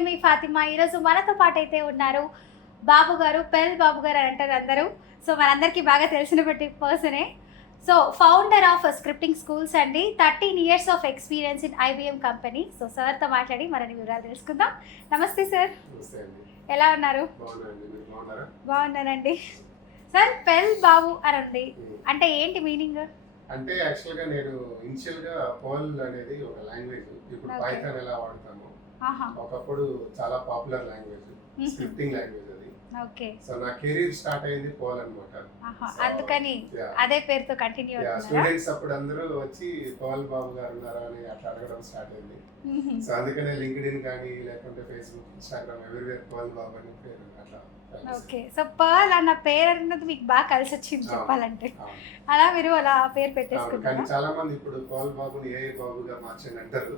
నేను మీ ఫాతిమా. ఈరోజు మనతో పాటు అయితే ఉన్నారు బాబు గారు, పెల్ బాబు గారు అని అంటారు అందరూ. సో మనందరికీ బాగా తెలిసినటువంటి పర్సనే. So founder of scripting schools అండి. 13 years of experience in IBM company. So సార్తో మాట్లాడి మరిన్ని వివరాలు తెలుసుకుందాం. నమస్తే సార్, ఎలా ఉన్నారు? బాగున్నానండి. సార్ పెల్ బాబు అని ఉంది, అంటే ఏంటి మీనింగ్? అంటే యాక్చువల్గా నేను ఇనిషియల్గా పర్ల్ అనేది ఒక లాంగ్వేజ్. ఇప్పుడు పైథాన్ ఎలా వాడతామో ఒకప్పుడు చాలా పాపులర్ లాంగ్వేజ్, స్క్రిప్టింగ్ లాంగ్వేజ్ అది. ఓకే. సో నా కెరీర్ స్టార్ట్ అయింది పర్ల్ అన్నమాట. అందుకని అదే పేరుతో కంటిన్యూ అవుతున్నారా? స్టూడెంట్స్ అప్పుడు అందరూ వచ్చి పర్ల్ బాబు గారు ఉన్నారా అని అట్లా అడగడం స్టార్ట్ అయింది. సో అందుకనే లింక్డ్ఇన్ కానీ లేకుంటే ఫేస్బుక్, ఇన్స్టాగ్రామ్ ఎవ్రీవేర్ పర్ల్ బాబు అని పేరు అట్లా. ఓకే. సో పర్ల్ అన్న పేరు అన్నది మీకు బాగా కలిసి వచ్చింది చెప్పాలంటే, అలా మీరు అలా పేరు పెట్టేసుకున్నారు. కానీ చాలా మంది ఇప్పుడు పర్ల్ బాబుని ఏఐ బాబుగా మార్చండి అంటారు,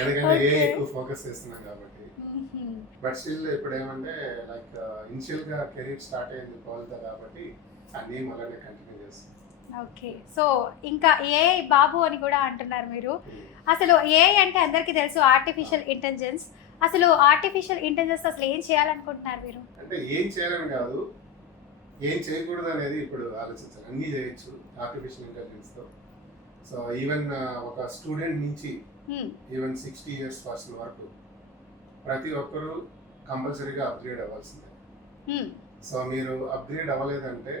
ఎందుకంటే ఏఐ ఎక్కువ ఫోకస్ చేస్తున్నాం కాబట్టి. బట్ స్టిల్ ఇప్పుడు ఏమంటే లైక్ ఇనిషియల్ గా కెరీర్ స్టార్ట్ అయింది పర్ల్తో కాబట్టి ఆ నేమ్ అలానే కంటిన్యూ చేస్తాం. ఓకే. సో ఇంకా ఏఐ బాబు అని కూడా అంటున్నారు మీరు. అసలు ఏఐ అంటే అందరికీ తెలుసు, ఆర్టిఫిషియల్ ఇంటెలిజెన్స్. అసలు ఆర్టిఫిషియల్ ఇంటెలిజెన్స్ అసలు ఏం చేయాలనుకుంటున్నారు మీరు? అంటే ఏం చేయాలని కాదు, ఏం చేయకూడదు అనేది ఇప్పుడు ఆలోచించాలి. అన్నీ చేయొచ్చు ఆర్టిఫిషియల్ ఇంటెలిజెన్స్తో. సో ఈవెన్ ఒక స్టూడెంట్ నుంచి ఈవెన్ 60 years పర్సన్ వరకు ప్రతి ఒక్కరూ కంపల్సరీగా అప్గ్రేడ్ అవ్వాల్సిందే. సో మీరు అప్గ్రేడ్ అవ్వలేదంటే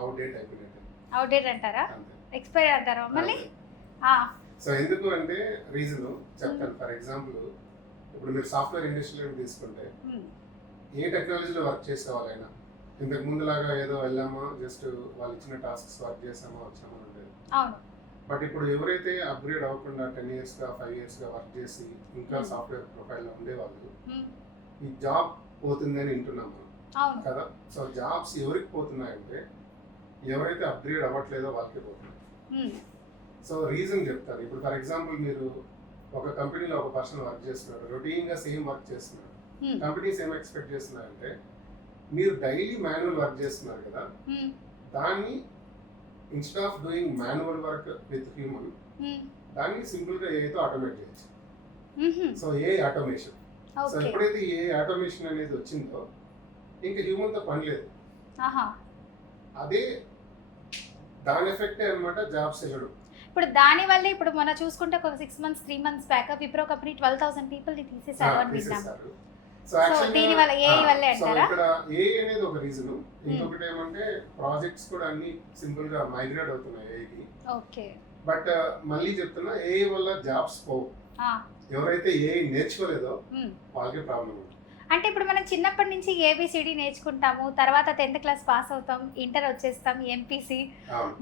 అవుట్డేట్ అయిపోయినట్టే. అవుట్డేట్ అంటారా? ఎక్స్పైర్ అంటారా మళ్ళీ? సో ఎందుకు అంటే రీజన్ చెప్తాను. ఫర్ ఎగ్జాంపుల్ ఇప్పుడు మీరు సాఫ్ట్వేర్ ఇండస్ట్రీలో తీసుకుంటే ఏ టెక్నాలజీలో వర్క్ చేసే వాళ్ళైనా ఇంతకు ముందులాగా ఏదో వెళ్ళామా జస్ట్ వాళ్ళు ఇచ్చిన టాస్క్స్ వర్క్ చేసామా వచ్చామా ఉండేది. బట్ ఇప్పుడు ఎవరైతే అప్గ్రేడ్ అవ్వకుండా 10 years 5 years వర్క్ చేసి ఇంకా సాఫ్ట్వేర్ ప్రొఫైల్లో ఉండేవాళ్ళు ఈ జాబ్ పోతుందని వింటున్నాం మనం కదా. సో జాబ్స్ ఎవరికి పోతున్నాయంటే ఎవరైతే అప్గ్రేడ్ అవ్వట్లేదో వాళ్ళకే పోతున్నాయి. సో రీజన్ చెప్తారు. ఇప్పుడు ఫర్ ఎగ్జాంపుల్ మీరు ఒక కంపెనీలో ఒక పర్సన్ వర్క్ చేస్తున్నారు, రొటీన్గా సేమ్ వర్క్ చేస్తున్నారు. కంపెనీస్ ఏం ఎక్స్పెక్ట్ చేస్తున్నారంటే మీరు డైలీ మాన్యువల్ వర్క్ చేస్తున్నారు కదా, దాన్ని instead of doing manual work with human దాన్ని సింపుల్గా ఏఐతో ఆటోమేట్ చేయొచ్చు. సో ఏ ఆటోమేషన్. సో ఎప్పుడైతే ఏ ఆటోమేషన్ అనేది వచ్చిందో ఇంకా హ్యూమన్తో పని లేదు. అదే దాని ఎఫెక్టే అనమాట జాబ్స్ వెళ్ళడం. ఇప్పుడు దాని వల్ల ఇప్పుడు మనం చూసుకుంటే ఒక 6 months 3 months back Wipro company 12,000 people ని తీసేశారు అని విన్నాము. సో దీని వల్ల ఏఐ వల్లే అంటారా? ఇక్కడ ఏఐ అనేది ఒక రీజన్. ఇంకొకటి ఏమంటే ప్రాజెక్ట్స్ కూడా అన్ని సింపుల్ గా మైగ్రేట్ అవుతున్నాయి ఏఐకి. ఓకే. బట్ మళ్ళీ చెప్తున్నా ఏఐ వల్ల జాబ్స్ పోవు. ఎవరైతే ఏఐ నేర్చుకోలేదో వాళ్ళకే ప్రాబ్లం ఉంటుంది. అంటే ఇప్పుడు మనం చిన్నప్పటి నుంచి ABCD నేర్చుకుంటాము, తర్వాత 10th class పాస్ అవుతాం, ఇంటర్ వచ్చేస్తాం, MPC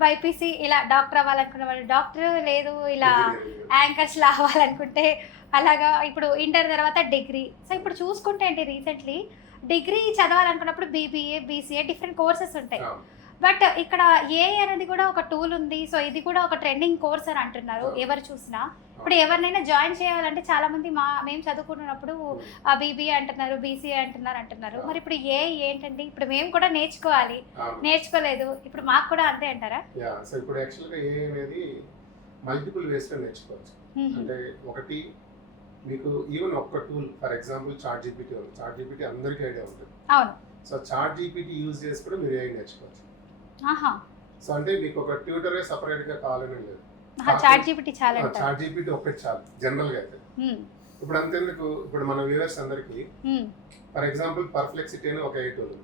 బైపీసీ ఇలా డాక్టర్ అవ్వాలనుకున్న వాళ్ళు డాక్టర్, లేదు ఇలా యాంకర్స్ లా అవ్వాలనుకుంటే అలాగా. ఇప్పుడు ఇంటర్ తర్వాత డిగ్రీ. సో ఇప్పుడు చూసుకుంటే ఏంటి రీసెంట్లీ డిగ్రీ చదవాలనుకున్నప్పుడు BBA BCA డిఫరెంట్ కోర్సెస్ ఉంటాయి. బట్ ఇక్కడ ఏఐ అనేది కూడా ఒక టూల్ ఉంది. సో ఇది కూడా ఒక ట్రెండింగ్ కోర్స్ అని అంటున్నారు ఎవరు చూసినా. ఇప్పుడు ఎవరినైనా జాయిన్ చేయాలంటే చాలా మంది మేము చదువుకున్నప్పుడు BBA అంటున్నారు, BCA అంటున్నారు. మరి ఇప్పుడు ఏఐ ఏంటండి? ఇప్పుడు మేము కూడా నేర్చుకోవాలి, నేర్చుకోలేదు, ఇప్పుడు మాకు కూడా అంతే అంటారా? సో ఇప్పుడు యాక్చువల్గా ఏఐ అనేది మల్టిపుల్ వేస్లో నేర్చుకోవచ్చు. అంటే ఒకటి మీకు ఈవెన్ ఒక్క tool for example chat GPT ఉంది. చాట్ జీపీటీ అందరికీ ఐడియా ఉంటుంది. అవును. సో చాట్ జీపీటీ యూజ్ చేసి కూడా మీరు ఏఐ నేర్చుకోవచ్చు. సో అంటే మీకు ఒక ట్యూటరే సపరేట్ గా కావాలని లేదు. చాట్ జీపీటీ చాలా, చాట్ జీపీటీ ఒకటి చాలు జనరల్ గా అయితే. ఇప్పుడు అంతేందుకు ఇప్పుడు మన వ్యూవర్స్ అందరికి ఫర్ ఎగ్జాంపుల్ పర్ఫ్లెక్సిటీ అని ఒక AI టూల్.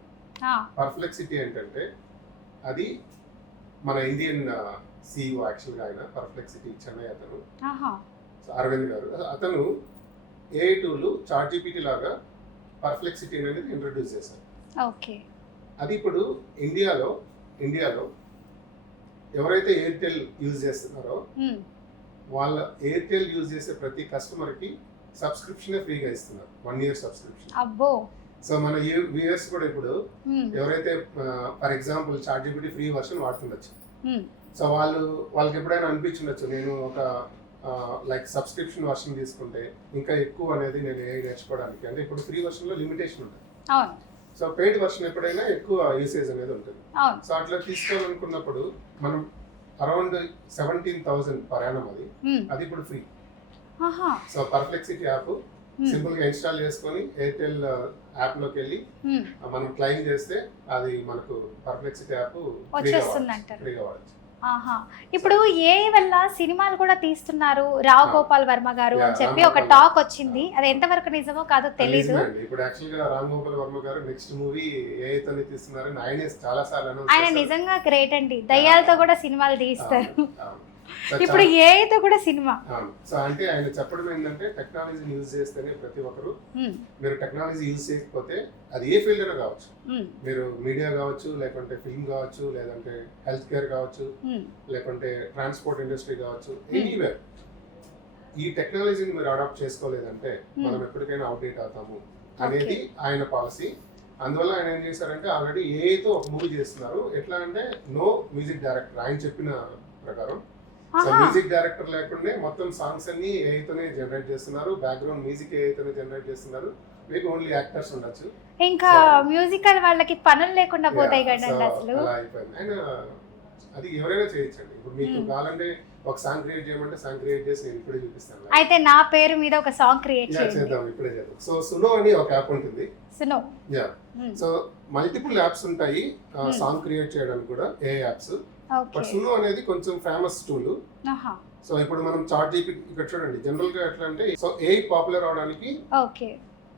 పర్ఫ్లెక్సిటీ ఏంటంటే అది మన ఇండియన్ CEO యాక్చువల్గా ఆయన పర్ఫ్లెక్సిటీ చెన్నై అతను అరవింద్ గారు. అతను AI టూల్ చాట్ జీపీటీ లాగా పర్ఫ్లెక్సిటీ అనేది ఇంట్రడ్యూస్ చేశారు. ఓకే. అది ఇప్పుడు ఇండియాలో ఎవరైతే ఎయిర్టెల్ యూజ్ చేస్తున్నారో వాళ్ళ ఎయిర్టెల్ యూజ్ చేసే ప్రతి కస్టమర్ కి సబ్స్క్రిప్షన్ ఫ్రీగా ఇస్తున్నారు, 1 year సబ్స్క్రిప్షన్. అబ్బో. సో మన వ్యూయర్స్ కూడా ఇప్పుడు ఎవరైతే for example chat GPT free version వాడుతుండొచ్చు. సో వాళ్ళకి ఎప్పుడైనా అనిపించుండొచ్చు నేను ఒక లైక్ సబ్స్క్రిప్షన్ వర్షన్ తీసుకుంటే ఇంకా ఎక్కువ అనేది నేను ఏఐ నేర్చుకోవడానికి. అంటే ఇప్పుడు ఫ్రీ వర్షన్ లో లిమిటేషన్ ఉంటుంది. సో పెయిడ్ వర్షన్ ఎప్పుడైనా ఎక్కువ యూసేజ్ అనేది ఉంటుంది. సో అట్లా తీసుకోవాలనుకున్నప్పుడు మనం అరౌండ్ 17,000 per annum అది ఇప్పుడు ఫ్రీ. సో పర్ఫ్లెక్సిటీ యాప్ సింపుల్ గా ఇన్స్టాల్ చేసుకొని ఎయిర్టెల్ యాప్ లోకి వెళ్ళి మనం క్లెయిమ్ చేస్తే అది మనకు పర్ప్లెక్సిటీ యాప్ ఫ్రీగా వాడచ్చు. ఇప్పుడు ఏ వల్ల సినిమాలు కూడా తీస్తున్నారు రావు గోపాల్ వర్మ గారు అని చెప్పి ఒక టాక్ వచ్చింది, అది ఎంతవరకు నిజమో కాదో తెలీదు. ఇప్పుడు యాక్చువల్ గా రామ్ గోపాల్ వర్మ గారు నెక్స్ట్ మూవీ ఏఐతో తీస్తున్నారని ఆయన చాలా సార్లు ఆయన నిజంగా గ్రేట్ అండి, దయ్యాలతో కూడా సినిమాలు తీస్తారు. ఇప్పుడు ఏఐతో కూడా సినిమా. సో అంటే ఆయన చెప్పడం ఏంటంటే టెక్నాలజీని యూజ్ చేస్తేనే ప్రతి ఒక్కరు, మీరు టెక్నాలజీ యూజ్ చేయకపోతే అది ఏ ఫీల్డ్ అయినా కావచ్చు, మీరు మీడియా కావచ్చు, లేకుంటే ఫిల్మ్ కావచ్చు, లేదంటే హెల్త్ కేర్ కావచ్చు, లేకుంటే ట్రాన్స్పోర్ట్ ఇండస్ట్రీ కావచ్చు, ఎనీవేర్ ఈ టెక్నాలజీని మీరు అడాప్ట్ చేసుకోలేదంటే మనం ఎప్పటికైనా అవుట్డేట్ అవుతాము అనేది ఆయన పాలసీ. అందువల్ల ఆయన ఏం చేశారంటే ఆల్రెడీ ఏఐతో ఒక మూవీ చేస్తున్నారు. ఎట్లా అంటే నో మ్యూజిక్ డైరెక్టర్, ఆయన చెప్పిన ప్రకారం. సో మ్యూజిక్ డైరెక్టర్ లేకుండా మొత్తం సాంగ్స్ అన్ని ఏఐతోనే జనరేట్ చేస్తున్నారు, బ్యాక్గ్రౌండ్ మ్యూజిక్ ఏఐతోనే జనరేట్ చేస్తున్నారు, మీకు ఓన్లీ యాక్టర్స్ ఉండొచ్చు. ఇంకా మ్యూజికల్ వాళ్ళకి పనులు లేకుండా పోతాయి కదండి అసలు. అలా అయిపోయింది. ఆయన అది ఎవరైనా చేయొచ్చండి. ఇప్పుడు మీకు కావాలంటే ఒక సాంగ్ క్రియేట్ చేయమంటే సాంగ్ క్రియేట్ చేసి నేను ఇప్పుడే చూపిస్తాను. అయితే నా పేరు మీద ఒక సాంగ్ క్రియేట్ చేద్దాం, ఇప్పుడే చేద్దాం. సో సునో అని ఒక యాప్ ఉంటుంది. సునో, యా. సో మల్టిపుల్ యాప్స్ ఉంటాయి సాంగ్ క్రియేట్ చేయడానికి కూడా, ఏ యాప్స్. బట్ సునో అనేది కొంచెం ఫేమస్ టూల్. సో ఇప్పుడు మనం చాట్ జీపీటీ ఇక్కడ చూడండి, జనరల్ గా ఎట్లా అంటే సో ఏ పాపులర్ అవడానికి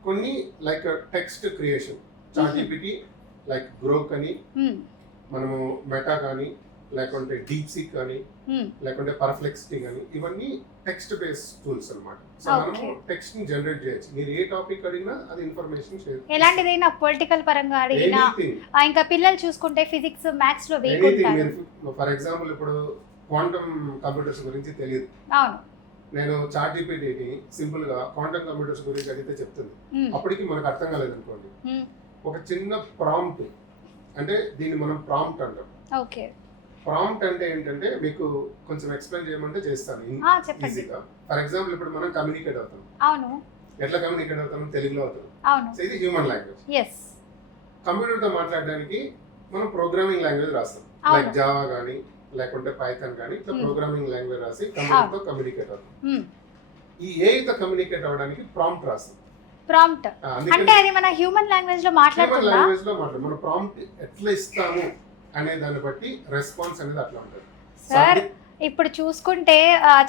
కొన్ని like text creation, ChatGPT like Grok అని, మనము మెటా కానీ, లేకుంటే డీప్ సీక్ కానీ, లేకుంటే పర్ఫ్లెక్సిటీ కానీ, ఇవన్నీ టెక్స్ట్ బేస్డ్ టూల్స్ అన్నమాట. సో మనము టెక్స్ట్ ని జనరేట్ చేయొచ్చు. మీరు ఏ టాపిక్ అడిగినా అది ఇన్ఫర్మేషన్ షేర్, ఎలాంటిదైనా పొలిటికల్ పరంగా అడిగినా, ఇంకా పిల్లలు చూసుకుంటే ఫిజిక్స్ మ్యాథ్స్ లో వీక్ ఉంటారు. ఫర్ ఎగ్జాంపుల్ ఇప్పుడు క్వాంటమ్ కంప్యూటర్స్ గురించి తెలియదు, అవును, నేను చాట్ జీపీటీని సింపుల్ గా క్వాంటమ్ కంప్యూటర్స్ గురించి అడిగితే చెప్తుంది. అప్పటికి మనకు అర్థం కాలేదు అనుకోండి, ఒక చిన్న ప్రాంప్ట్, అంటే దీన్ని మనం ప్రాంప్ట్ అంటాం. ఓకే, ప్రాంప్ట్ అంటే ఏంటంటే మీకు కొంచెం ఎక్స్ప్లెయిన్ చేయమంటే చేస్తాను ఈజీగా. ఫర్ ఎగ్జాంపుల్ ఇప్పుడు మనం కమ్యూనికేట్ అవుతాం, అవును, ఎట్లా కమ్యూనికేట్ అవుతాం, తెలుగులో అవుతాం, అవును, సో ఇది హ్యూమన్ లాంగ్వేజ్. yes, కంప్యూటర్ తో మాట్లాడడానికి మనం ప్రోగ్రామింగ్ లాంగ్వేజ్ రాస్తాం, లైక్ జావా కానీ లేకుంటే పైథాన్ కానీ, ఇట్లా ప్రోగ్రామింగ్ లాంగ్వేజ్ రాసి కంప్యూటర్ తో కమ్యూనికేట్ అవుతాం. ఈ ఏఐ తో కమ్యూనికేట్ అవడానికి ప్రాంప్ట్ రాస్తాం. ప్రాంప్ట్ అంటే అది మన హ్యూమన్ లాంగ్వేజ్ లో మాట్లాడుతుందా? లాంగ్వేజ్ లో మాట్లాడు, మన ప్రాంప్ట్ ఎట్లా ఇస్తాము అనే దాన్ని బట్టి రెస్పాన్స్ అనేది అట్లా ఉంటుంది. సార్ ఇప్పుడు చూసుకుంటే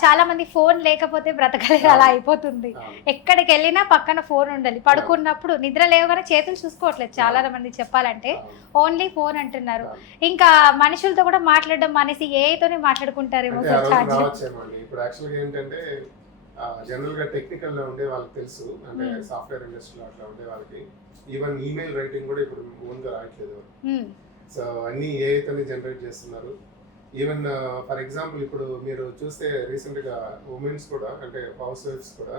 చాలా మంది ఫోన్ లేకపోతే బ్రతకలేరు, అలా అయిపోతుంది. ఎక్కడికి వెళ్ళినా పక్కన ఫోన్ ఉండాలి, పడుకున్నప్పుడు నిద్ర లేవగానే చేతులు చూసుకోవట్లేదు చాలా మంది, చెప్పాలంటే ఓన్లీ ఫోన్ అంటున్నారు. ఇంకా మనుషులతో కూడా మాట్లాడడం మానేసి ఏఐతోనే మాట్లాడుకుంటారేమో సార్. ఇప్పుడు యాక్చువల్గా ఏంటంటే జనరల్ గా టెక్నికల్ లో ఉండే వాళ్ళకి తెలుసు, అంటే సాఫ్ట్వేర్ ఇండస్ట్రీలో అట్లా ఉండే వాళ్ళకి ఈవెన్ ఈమెయిల్ రైటింగ్ కూడా ఇప్పుడు ఓన్ గా రాయట్లేదు. సో అన్ని ఏఐతోనే జనరేట్ చేస్తున్నారు. ఈవెన్ ఫర్ ఎగ్జాంపుల్ ఇప్పుడు మీరు చూస్తే రీసెంట్ గా ఉమెన్స్ కూడా, అంటే హౌస్ వైఫ్స్ కూడా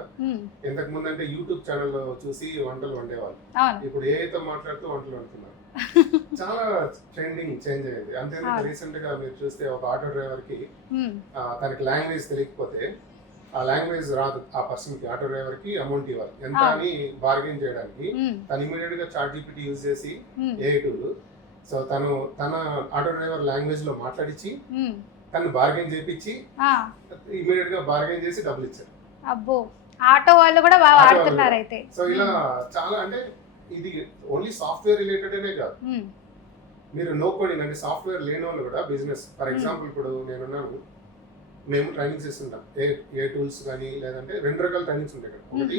ఇంతకు ముందు అంటే యూట్యూబ్ ఛానల్లో చూసి వంటలు వండేవాళ్ళు, ఇప్పుడు ఏఐతో మాట్లాడుతూ వంటలు వండుతున్నారు. చాలా ట్రెండింగ్ చేంజ్ అయ్యింది. అంతే రీసెంట్ గా మీరు చూస్తే ఒక ఆటో డ్రైవర్ కి తనకి లాంగ్వేజ్ తెలియకపోతే ఆ లాంగ్వేజ్ రాదు ఆ పర్సన్ కి, ఆటో డ్రైవర్ కి అమౌంట్ ఇవ్వాలి ఎంత అని బార్గెన్ చేయడానికి తను ఇమీడియట్ గా చాట్ జీపీటీ యూజ్ చేసి ఏఐ టూల్, సో తను తన ఆటో డ్రైవర్ లాంగ్వేజ్ లో మాట్లాడించి తను బార్గెన్ చేపించి ఇమీడియట్ గా బార్గెన్ చేసి డబ్బులు ఇచ్చారు. అబ్బో, ఆటో వాళ్ళు కూడా బాగా వాడుతున్నారు అయితే. సో ఇలా చాలా, అంటే ఇది ఓన్లీ సాఫ్ట్వేర్ రిలేటెడ్ అనే కాదు, మీరు నో కోడింగ్ అంటే సాఫ్ట్వేర్ లేని వాళ్ళు కూడా బిజినెస్. ఫర్ ఎగ్జాంపుల్ ఇప్పుడు నేనున్నాను, మేము ట్రైనింగ్స్ ఇస్తుంటాం ఏ టూల్స్ కానీ, లేదంటే రెండు రకాల ట్రైనింగ్స్ ఉంటాయి కదా. ఒకటి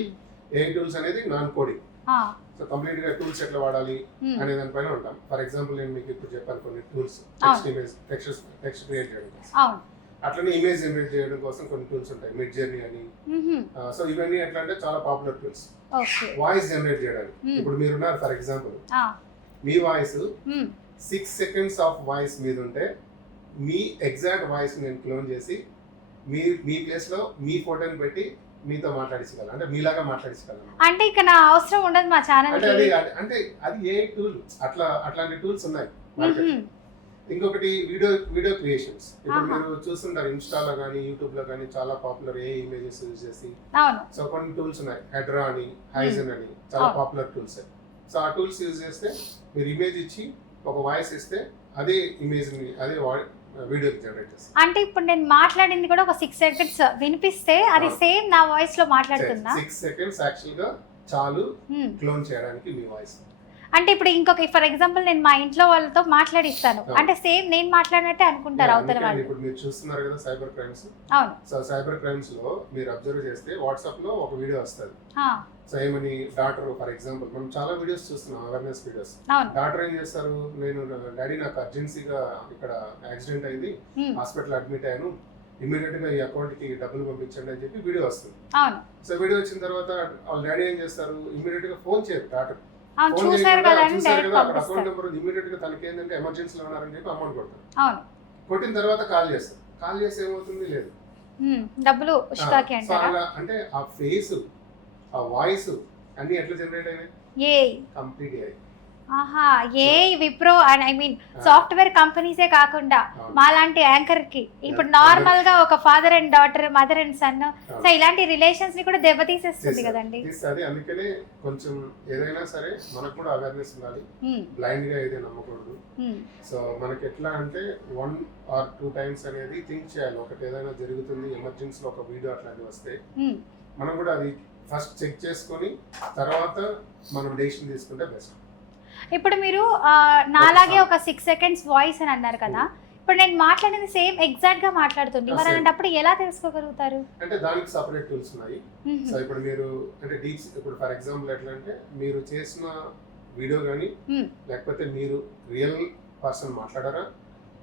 ఏ టూల్స్ అనేది నాన్ కోడింగ్, సో కంప్లీట్ గా టూల్స్ ఎట్లా వాడాలి అనే దానిపైన ఉంటాం. ఫర్ ఎగ్జాంపుల్ నేను మీకు ఇప్పుడు చెప్పాను కొన్ని tools, text image, text create చేయడం కోసం, అట్లనే ఇమేజ్ జనరేట్ చేయడం కోసం కొన్ని టూల్స్ ఉంటాయి, మిడ్ జర్నీ అని. సో ఇవన్నీ ఎట్లా అంటే చాలా పాపులర్ టూల్స్. వాయిస్ జనరేట్ చేయడానికి ఇప్పుడు మీరున్నారు, for example me voice 6 seconds of voice మీద ఉంటే మీ ఎగ్జాక్ట్ వాయిస్ నేను క్లోన్ చేసి మీ ప్లేస్ లో మీ ఫోటోని పెట్టి మీతో మాట్లాడించగలను, అంటే మీలాగా మాట్లాడించగలను. అంటే ఇక నా అవసరం ఉండదు మా ఛానల్ అంటే అది ఏ టూల్, అట్లాంటి టూల్స్ ఉన్నాయి. ఇంకొకటి వీడియో క్రియేషన్స్. ఇప్పుడు మీరు చూస్తుంటారు ఇన్స్టాలో కానీ యూట్యూబ్ లో కానీ చాలా పాపులర్ ఏ ఇమేజెస్ యూజ్ చేసి. సో కొన్ని టూల్స్ ఉన్నాయి, హెడ్రా అని, హైజన్ అని, చాలా పాపులర్ టూల్స్. సో ఆ టూల్స్ యూజ్ చేస్తే మీరు ఇమేజ్ ఇచ్చి ఒక వాయిస్ ఇస్తే అదే ఇమేజ్ ని, అదే వీడియోకి జనరేట్ చేస్తాం. అంటే ఇప్పుడు నేను మాట్లాడింది కూడా ఒక 6 సెకండ్స్ వినిపిస్తే అది సేమ్ నా వాయిస్ లో మాట్లాడుతుందా? 6 సెకండ్స్ యాక్చువల్ గా చాలు క్లోన్ చేయడానికి మీ వాయిస్. అంటే ఇప్పుడు ఇంకొక ఫర్ ఎగ్జాంపుల్ నేను మా ఇంట్లో వాళ్ళతో మాట్లాడిస్తాను, అంటే సేమ్ నేను మాట్లాడినట్టే అనుకుంటారు అవతల వాళ్ళు. ఇప్పుడు మీరు చూస్తున్నారు కదా సైబర్ క్రైమ్స్. అవును. సో సైబర్ క్రైమ్స్ లో మీరు అబ్జర్వ్ చేస్తే వాట్సాప్ లో ఒక వీడియో వస్తుంది. సో ఏమని డాక్టర్ ఫర్ ఎగ్జాంపుల్ మనం చాలా వీడియోస్ చూస్తున్నాం, అవేర్నెస్ వీడియోస్. డాక్టర్ ఏం చేస్తారు, నేను డాడీ నాకు అర్జెన్సీగా ఇక్కడ యాక్సిడెంట్ అయింది, హాస్పిటల్ అడ్మిట్ అయ్యాను, ఇమీడియట్ గా ఈ అకౌంట్ కి డబ్బులు పంపించండి అని చెప్పి వీడియో వస్తుంది. సో వీడియో వచ్చిన తర్వాత వాళ్ళ డాడీ ఏం చేస్తారు, ఇమీడియట్ గా ఫోన్ చేయరు డాక్టర్. చూసారు కదా అకౌంట్ నెంబర్ ఇమీడియట్ గా తనకి ఏంటంటే ఎమర్జెన్సీలో ఉన్నారని చెప్పి అమౌంట్ కొడతారు. కొట్టిన తర్వాత కాల్ చేస్తారు. కాల్ చేసి ఏమవుతుంది, లేదు డబ్బులు అంటే ఆ ఫేస్ ఆ వాయిస్ అన్ని ఎట్లా జనరేట్ అయినాయి, కంప్లీట్ అయ్యాయి. ఆహా, ఏ Wipro and I mean software కంపెనీసే కాకుండా మాలాంటి యాంకర్ కి ఇప్పుడు నార్మల్ గా ఒక father and daughter, mother and son, so ఇలాంటి రిలేషన్స్ ని కూడా దెబ్బతీసేస్తుంది కదండి. అందుకనే కొంచెం ఏదైనా సరే మనకు కూడా అవేర్నెస్ ఉండాలి, బ్లైండ్ గా ఏదైనా నమ్మకూడదు. సో మనకి ఎట్లా అంటే 1 or 2 times అనేది థింక్ చేయాలి. ఒకటి ఏదైనా జరుగుతుంది ఎమర్జెన్సీలో ఒక వీడియో అట్లాంటివి వస్తే మనం కూడా అది ఫస్ట్ చెక్ చేసుకొని తర్వాత మనం డెసిషన్ తీసుకుంటే బెస్ట్. ఇప్పుడు మీరు నాలాగే ఒక 6 సెకండ్స్ వాయిస్ అని అన్నారు కదా, ఇప్పుడు నేను మాట్లాడింది సేమ్ ఎగ్జాక్ట్ గా మాట్లాడుతుంది, మరి అలాంటప్పుడు ఎలా తెలుసుకోగలుగుతారు? అంటే దానికి సెపరేట్ టూల్స్ ఉన్నాయి. సో ఇప్పుడు మీరు అంటే డీప్, ఇప్పుడు ఫర్ ఎగ్జాంపుల్ ఎట్లా అంటే మీరు చేసిన వీడియో కానీ లేకపోతే మీరు రియల్ పర్సన్ మాట్లాడారా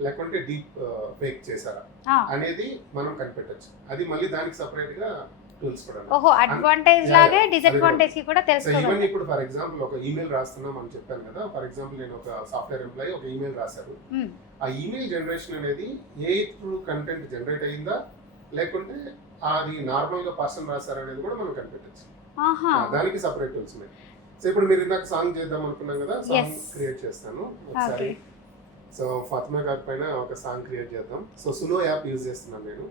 లేకుంటే డీప్ ఫేక్ చేశారా అనేది మనం కనిపెట్టచ్చు. అది మళ్ళీ దానికి సెపరేట్ గా టూల్స్ కూడా. ఓహో, అడ్వాంటేజ్ లాగే డిసడ్వాంటేజ్ కి కూడా తెలుసుకోవాలి. ఈవెన్ ఇప్పుడు ఫర్ ఎగ్జాంపుల్ ఒక ఈమెయిల్ రాస్తున్నాం అని చెప్పాను కదా, ఫర్ ఎగ్జాంపుల్ నేను ఒక సాఫ్ట్వేర్ ఎంప్లాయీ ఒక ఈమెయిల్ రాశారు. ఆ ఈమెయిల్ జనరేషన్ అనేది ఏ త్రూ కంటెంట్ జనరేట్ అయిందా లేకుంటే అది నార్మల్ గా పర్సన్ రాశారు అనేది కూడా మనం కనిపెట్టచ్చు. దానికి సెపరేట్ టూల్స్ ఉన్నాయి. సో ఇప్పుడు మీరు ఇందాక సాంగ్ చేద్దాం అనుకున్నాం కదా, సాంగ్ క్రియేట్ చేస్తాను ఒకసారి. సో ఫాతిమా గారి పైన ఒక సాంగ్ క్రియేట్ చేద్దాం. సో సునో యాప్ యూజ్ చేస్తున్నాను నేను.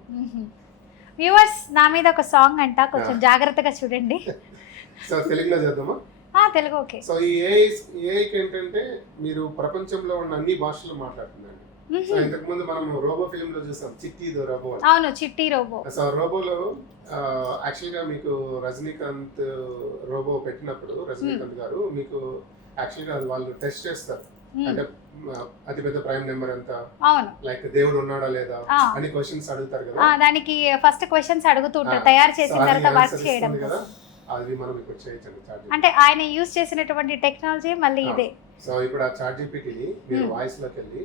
వ్యూవర్స్, నా మీద ఒక సాంగ్ అంట, కొంచెం జాగ్రత్తగా చూడండి. సో తెలుగులో చేద్దామా? తెలుగు ఓకే. సో ఈ ఏఐకి ఏంటంటే మీరు ప్రపంచంలో ఉన్న అన్ని భాషలు మాట్లాడుతుందండి. సో ఇంతకు ముందు మనం రోబో ఫిల్మ్ లో చూసాం, చిట్టి దో రోబో. అవును, చిట్టి రోబో. సో రోబోలో యాక్చువల్ గా మీకు రజనీకాంత్ రోబో పెట్టినప్పుడు రజనీకాంత్ గారు మీకు యాక్చువల్ గా వాళ్ళు టెస్ట్ చేస్తారు. అంటే అతి పెద్ద ప్రైమ్ నెంబర్ ఎంత, లైక్ దేవుడు ఉన్నాడా లేదా అని క్వశ్చన్స్ అడుగుతారు కదా. దానికి ఫస్ట్ క్వశ్చన్స్ అడుగుతుంటారు తయారు చేసిన తర్వాత వర్క్ చేయడం కదా. అది మనం ఇప్పుడు చేయొచ్చు. అంటే ఆయన యూస్ చేసినటువంటి టెక్నాలజీ మళ్ళీ ఇదే. సో ఇప్పుడు ఆ చాట్ జీపీటీని మీరు వాయిస్ లోకి వెళ్ళి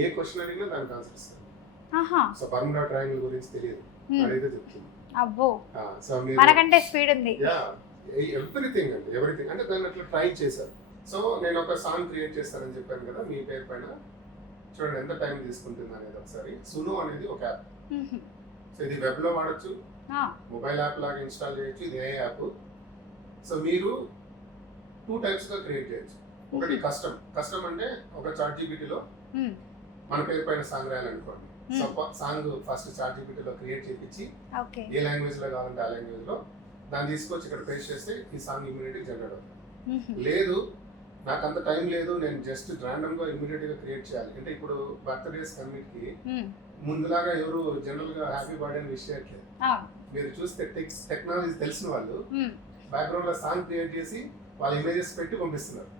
ఏ క్వశ్చన్ అడిగినా దానికి ఆన్సర్ ఇస్తారు. సో బర్ముడా ట్రయాంగిల్ గురించి తెలియదు అడిగితే చెప్తుంది. అబ్బో, సో మీరు మనకంటే స్పీడ్ ఉంది. ఎవ్రీథింగ్ అండి, ఎవ్రీథింగ్. అంటే దాన్ని అట్లా ట్రై చేశారు. సో నేను ఒక సాంగ్ క్రియేట్ చేస్తానని చెప్పాను కదా మీ పేరు పైన. చూడండి ఎంత టైం తీసుకుంటుంది అనేది ఒకసారి. సునో అనేది ఒక యాప్. సో ఇది వెబ్ లో వాడచ్చు, మొబైల్ యాప్ లాగా ఇన్స్టాల్ చేయొచ్చు. ఇది ఏ యాప్. సో మీరు 2 types గా క్రియేట్ చేయొచ్చు. ఒకటి కస్టమ్ అంటే ఒక చాట్ జీపీటీలో మన పేరు పైన సాంగ్ రాయాలనుకోండి. సో సాంగ్ ఫస్ట్ చాట్ జీపీటీలో క్రియేట్ చేయించి ఏ లాంగ్వేజ్ లో కావాలంటే ఆ లాంగ్వేజ్ లో దాన్ని తీసుకొచ్చి ఇక్కడ పేస్ట్ చేస్తే ఈ సాంగ్ ఇమీడియట్ జనరేట్ అవుతుంది. లేదు నాకు అంత టైం లేదు, నేను జస్ట్ ర్యాండమ్ గా ఇమీడియట్ గా క్రియేట్ చేయాలి అంటే ఇప్పుడు బర్త్డేస్ కన్నిటికి ముందులాగా ఎవరు జనరల్ గా హ్యాపీ బర్త్డే అని విష్ చేయట్లేదు. మీరు చూస్తే టెక్నాలజీ తెలిసిన వాళ్ళు బ్యాక్గ్రౌండ్ లో సాంగ్ క్రియేట్ చేసి వాళ్ళ ఇమేజెస్ పెట్టి పంపిస్తున్నారు.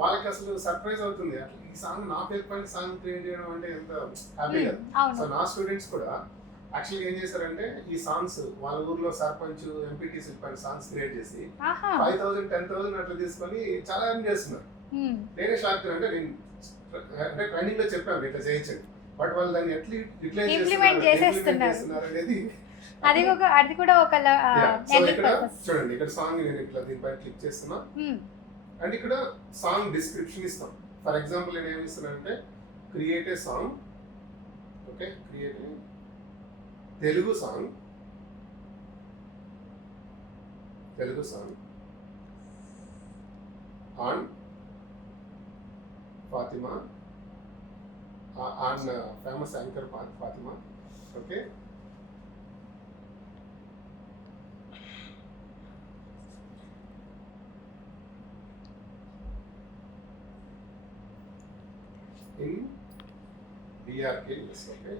వాళ్ళకి అసలు సర్ప్రైజ్ అవుతుంది, అట్లా ఈ సాంగ్ నా పేరు పైన సాంగ్ క్రియేట్ చేయడం అంటే ఎంత హ్యాపీ కదా. సో నా స్టూడెంట్స్ కూడా యాక్చువల్గా ఏం చేశారంటే ఈ సాంగ్స్ వాళ్ళ ఊర్లో సర్పంచ్ ఎంపీటీసీ పైన సాంగ్స్ క్రియేట్ చేసి 5,000 10,000 అట్లా తీసుకొని చాలా ఎర్న్ చేస్తున్నారు. నేనే షాక్. అంటే నేను అంటే ట్రైనింగ్ లో చెప్పాను ఇట్లా చేయొచ్చండి, బట్ వాళ్ళు దాన్ని ఎట్లా ఇంప్లిమెంట్ చేసేస్తున్నారు అనేది అది కూడా ఒక చూడండి. ఇక్కడ సాంగ్ నేను ఇట్లా దీనిపైన క్లిక్ చేస్తున్నా అండ్ ఇక్కడ సాంగ్ డిస్క్రిప్షన్ ఇస్తాం. ఫర్ ఎగ్జాంపుల్ నేను ఏమి ఇస్తున్నానంటే create a song. Okay, create Telugu song on Fatima, on famous anchor Fatima. Okay, in DRK news. Okay,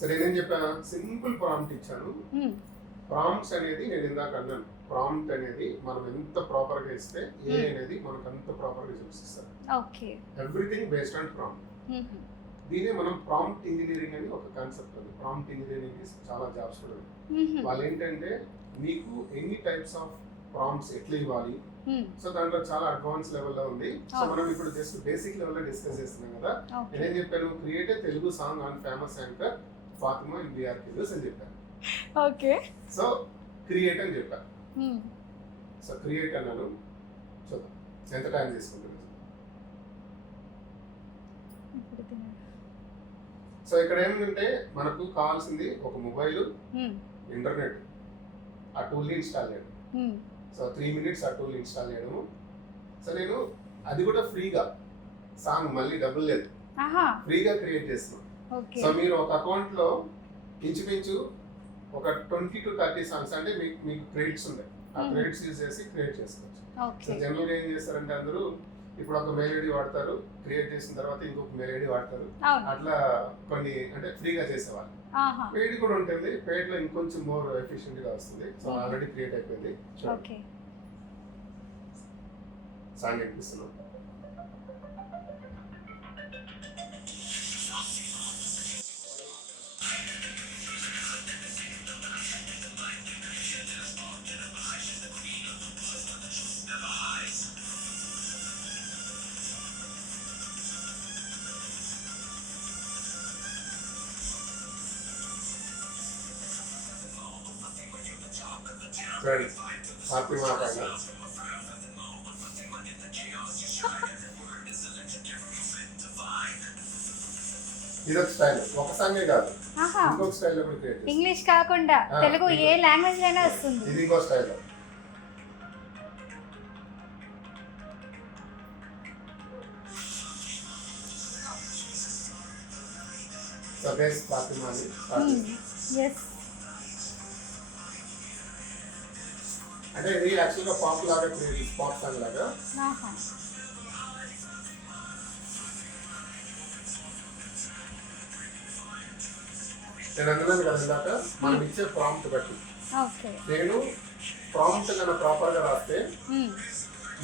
సరే నేను చెప్పాను సింపుల్ ప్రాంప్ట్ ఇచ్చాను. ప్రాంప్ట్స్ అనేది నేను ఇందాక అన్నాను, ప్రాంప్ట్ అనేది మనం ఎంత ప్రాపర్ గా ఇస్తే ఏ అనేది మనకు అంత ప్రాపర్ గా చూపిస్తారు. Okay, everything based on prompt. దీనే మనం ప్రాంప్ట్ ఇంజనీరింగ్ అని ఒక కాన్సెప్ట్ ఉంది. ప్రాంప్ట్ ఇంజనీరింగ్ కి చాలా జాబ్స్ కూడా ఉన్నాయి. వాళ్ళు ఏంటంటే మీకు ఎన్ని టైప్స్ ఆఫ్ ప్రాంప్ట్స్ ఎట్లా ఇవ్వాలి, సో దాంట్లో చాలా అడ్వాన్స్ లెవెల్లో ఉంది. సో మనం ఇప్పుడు జస్ట్ బేసిక్ లెవెల్లో డిస్కస్ చేస్తున్నాం కదా. నేనేం చెప్పాను, create a Telugu song on famous anchor Fatima in BRK news అని చెప్పాను. ఓకే, సో క్రియేట్ అని చెప్పాను. సో క్రియేట్ అన్నాను. చూద్దాం ఎంత టైం తీసుకుంటుంది. సో ఇక్కడ ఏమిటంటే మనకు కావాల్సింది ఒక మొబైల్, ఇంటర్నెట్, ఆ టూల్ ఇన్స్టాల్ చేయడం. సో 3 minutes ఆ టూల్ ఇన్స్టాల్ చేయడము. సో నేను అది కూడా ఫ్రీగా, సాంగ్ మళ్ళీ డబ్బులు లేదు, ఫ్రీగా క్రియేట్ చేస్తున్నాను. సో మీరు ఒక అకౌంట్ లో ఇంచుమించు ఒక 20 to 30 సాంగ్స్ అంటే మీకు క్రెడిట్స్ ఉంటాయి. ఆ క్రెడిట్స్ యూజ్ చేసి క్రియేట్ చేసుకోవచ్చు. సో జనరల్ గా ఏం చేస్తారంటే అందరూ ఇప్పుడు ఒక మెయిల్ ఐడి వాడతారు, క్రియేట్ చేసిన తర్వాత ఇంకొక మెయిల్ ఐడి వాడతారు. అట్లా కొన్ని అంటే ఫ్రీగా చేసేవాళ్ళు. పెయిడ్ కూడా ఉంటుంది, పెయిడ్ లో ఇంకొంచెం మోర్ ఎఫిషియెంట్ గా వస్తుంది. సో ఆల్రెడీ క్రియేట్ అయిపోయింది. సాంగ్ వినిపిస్తున్నాం. చూడండి ఫాతిమా పైన ఇదొక స్టైల్, ఒక సాంగే కాదు ఇంకొక స్టైల్ లో కూడా క్రియేట్ ఇంగ్లీష్ కాకుండా తెలుగు ఏ లాంగ్వేజ్ అయినా వస్తుంది. ఇది ఇంకో స్టైల్. సబేస్ ఫాతిమాని అంటే ఇది యాక్చువల్గా పాప్ లాగా క్రియేట్, పాప్ సాంగ్ లాగా. నేను అనుకున్నాను కదా ఇందాక, మనం ఇచ్చే ప్రాంప్ట్ బట్టి నేను ప్రాంప్ట్ కన్నా ప్రాపర్ గా రాస్తే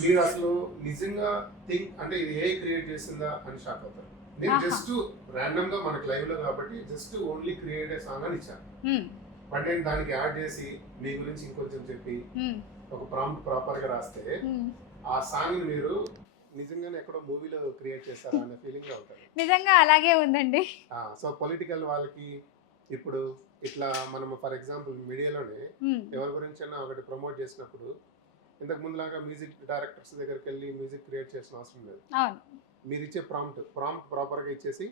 మీరు అసలు నిజంగా థింక్ అంటే ఇది ఏ క్రియేట్ చేసిందా అని షాక్ అవుతారు. నేను జస్ట్ ర్యాండమ్ గా మనకి లైవ్ లో కాబట్టి just only create a song అని ఇచ్చాను. బట్ నేను దానికి యాడ్ చేసి మీ గురించి ఇంకొంచెం చెప్పి ఒక ప్రాంప్ట్ ప్రాపర్ గా రాస్తే ఆ సాంగ్ మీరు నిజంగానే ఎక్కడో మూవీలో క్రియేట్ చేస్తారా అనే ఫీలింగ్ లో ఉంటారు. నిజంగా అలాగే ఉందండి. సో పొలిటికల్ వాళ్ళకి ఇప్పుడు ఇట్లా మనం ఫర్ ఎగ్జాంపుల్ మీడియాలోనే ఎవరి గురించి అయినా ఒకటి ప్రమోట్ చేసినప్పుడు ఇంతకు ముందులాగా మ్యూజిక్ డైరెక్టర్స్ దగ్గరికి వెళ్ళి మ్యూజిక్ క్రియేట్ చేసిన అవసరం లేదు. మీరు ఇచ్చే ప్రాంప్ట్ ప్రాపర్ గా ఇచ్చేసి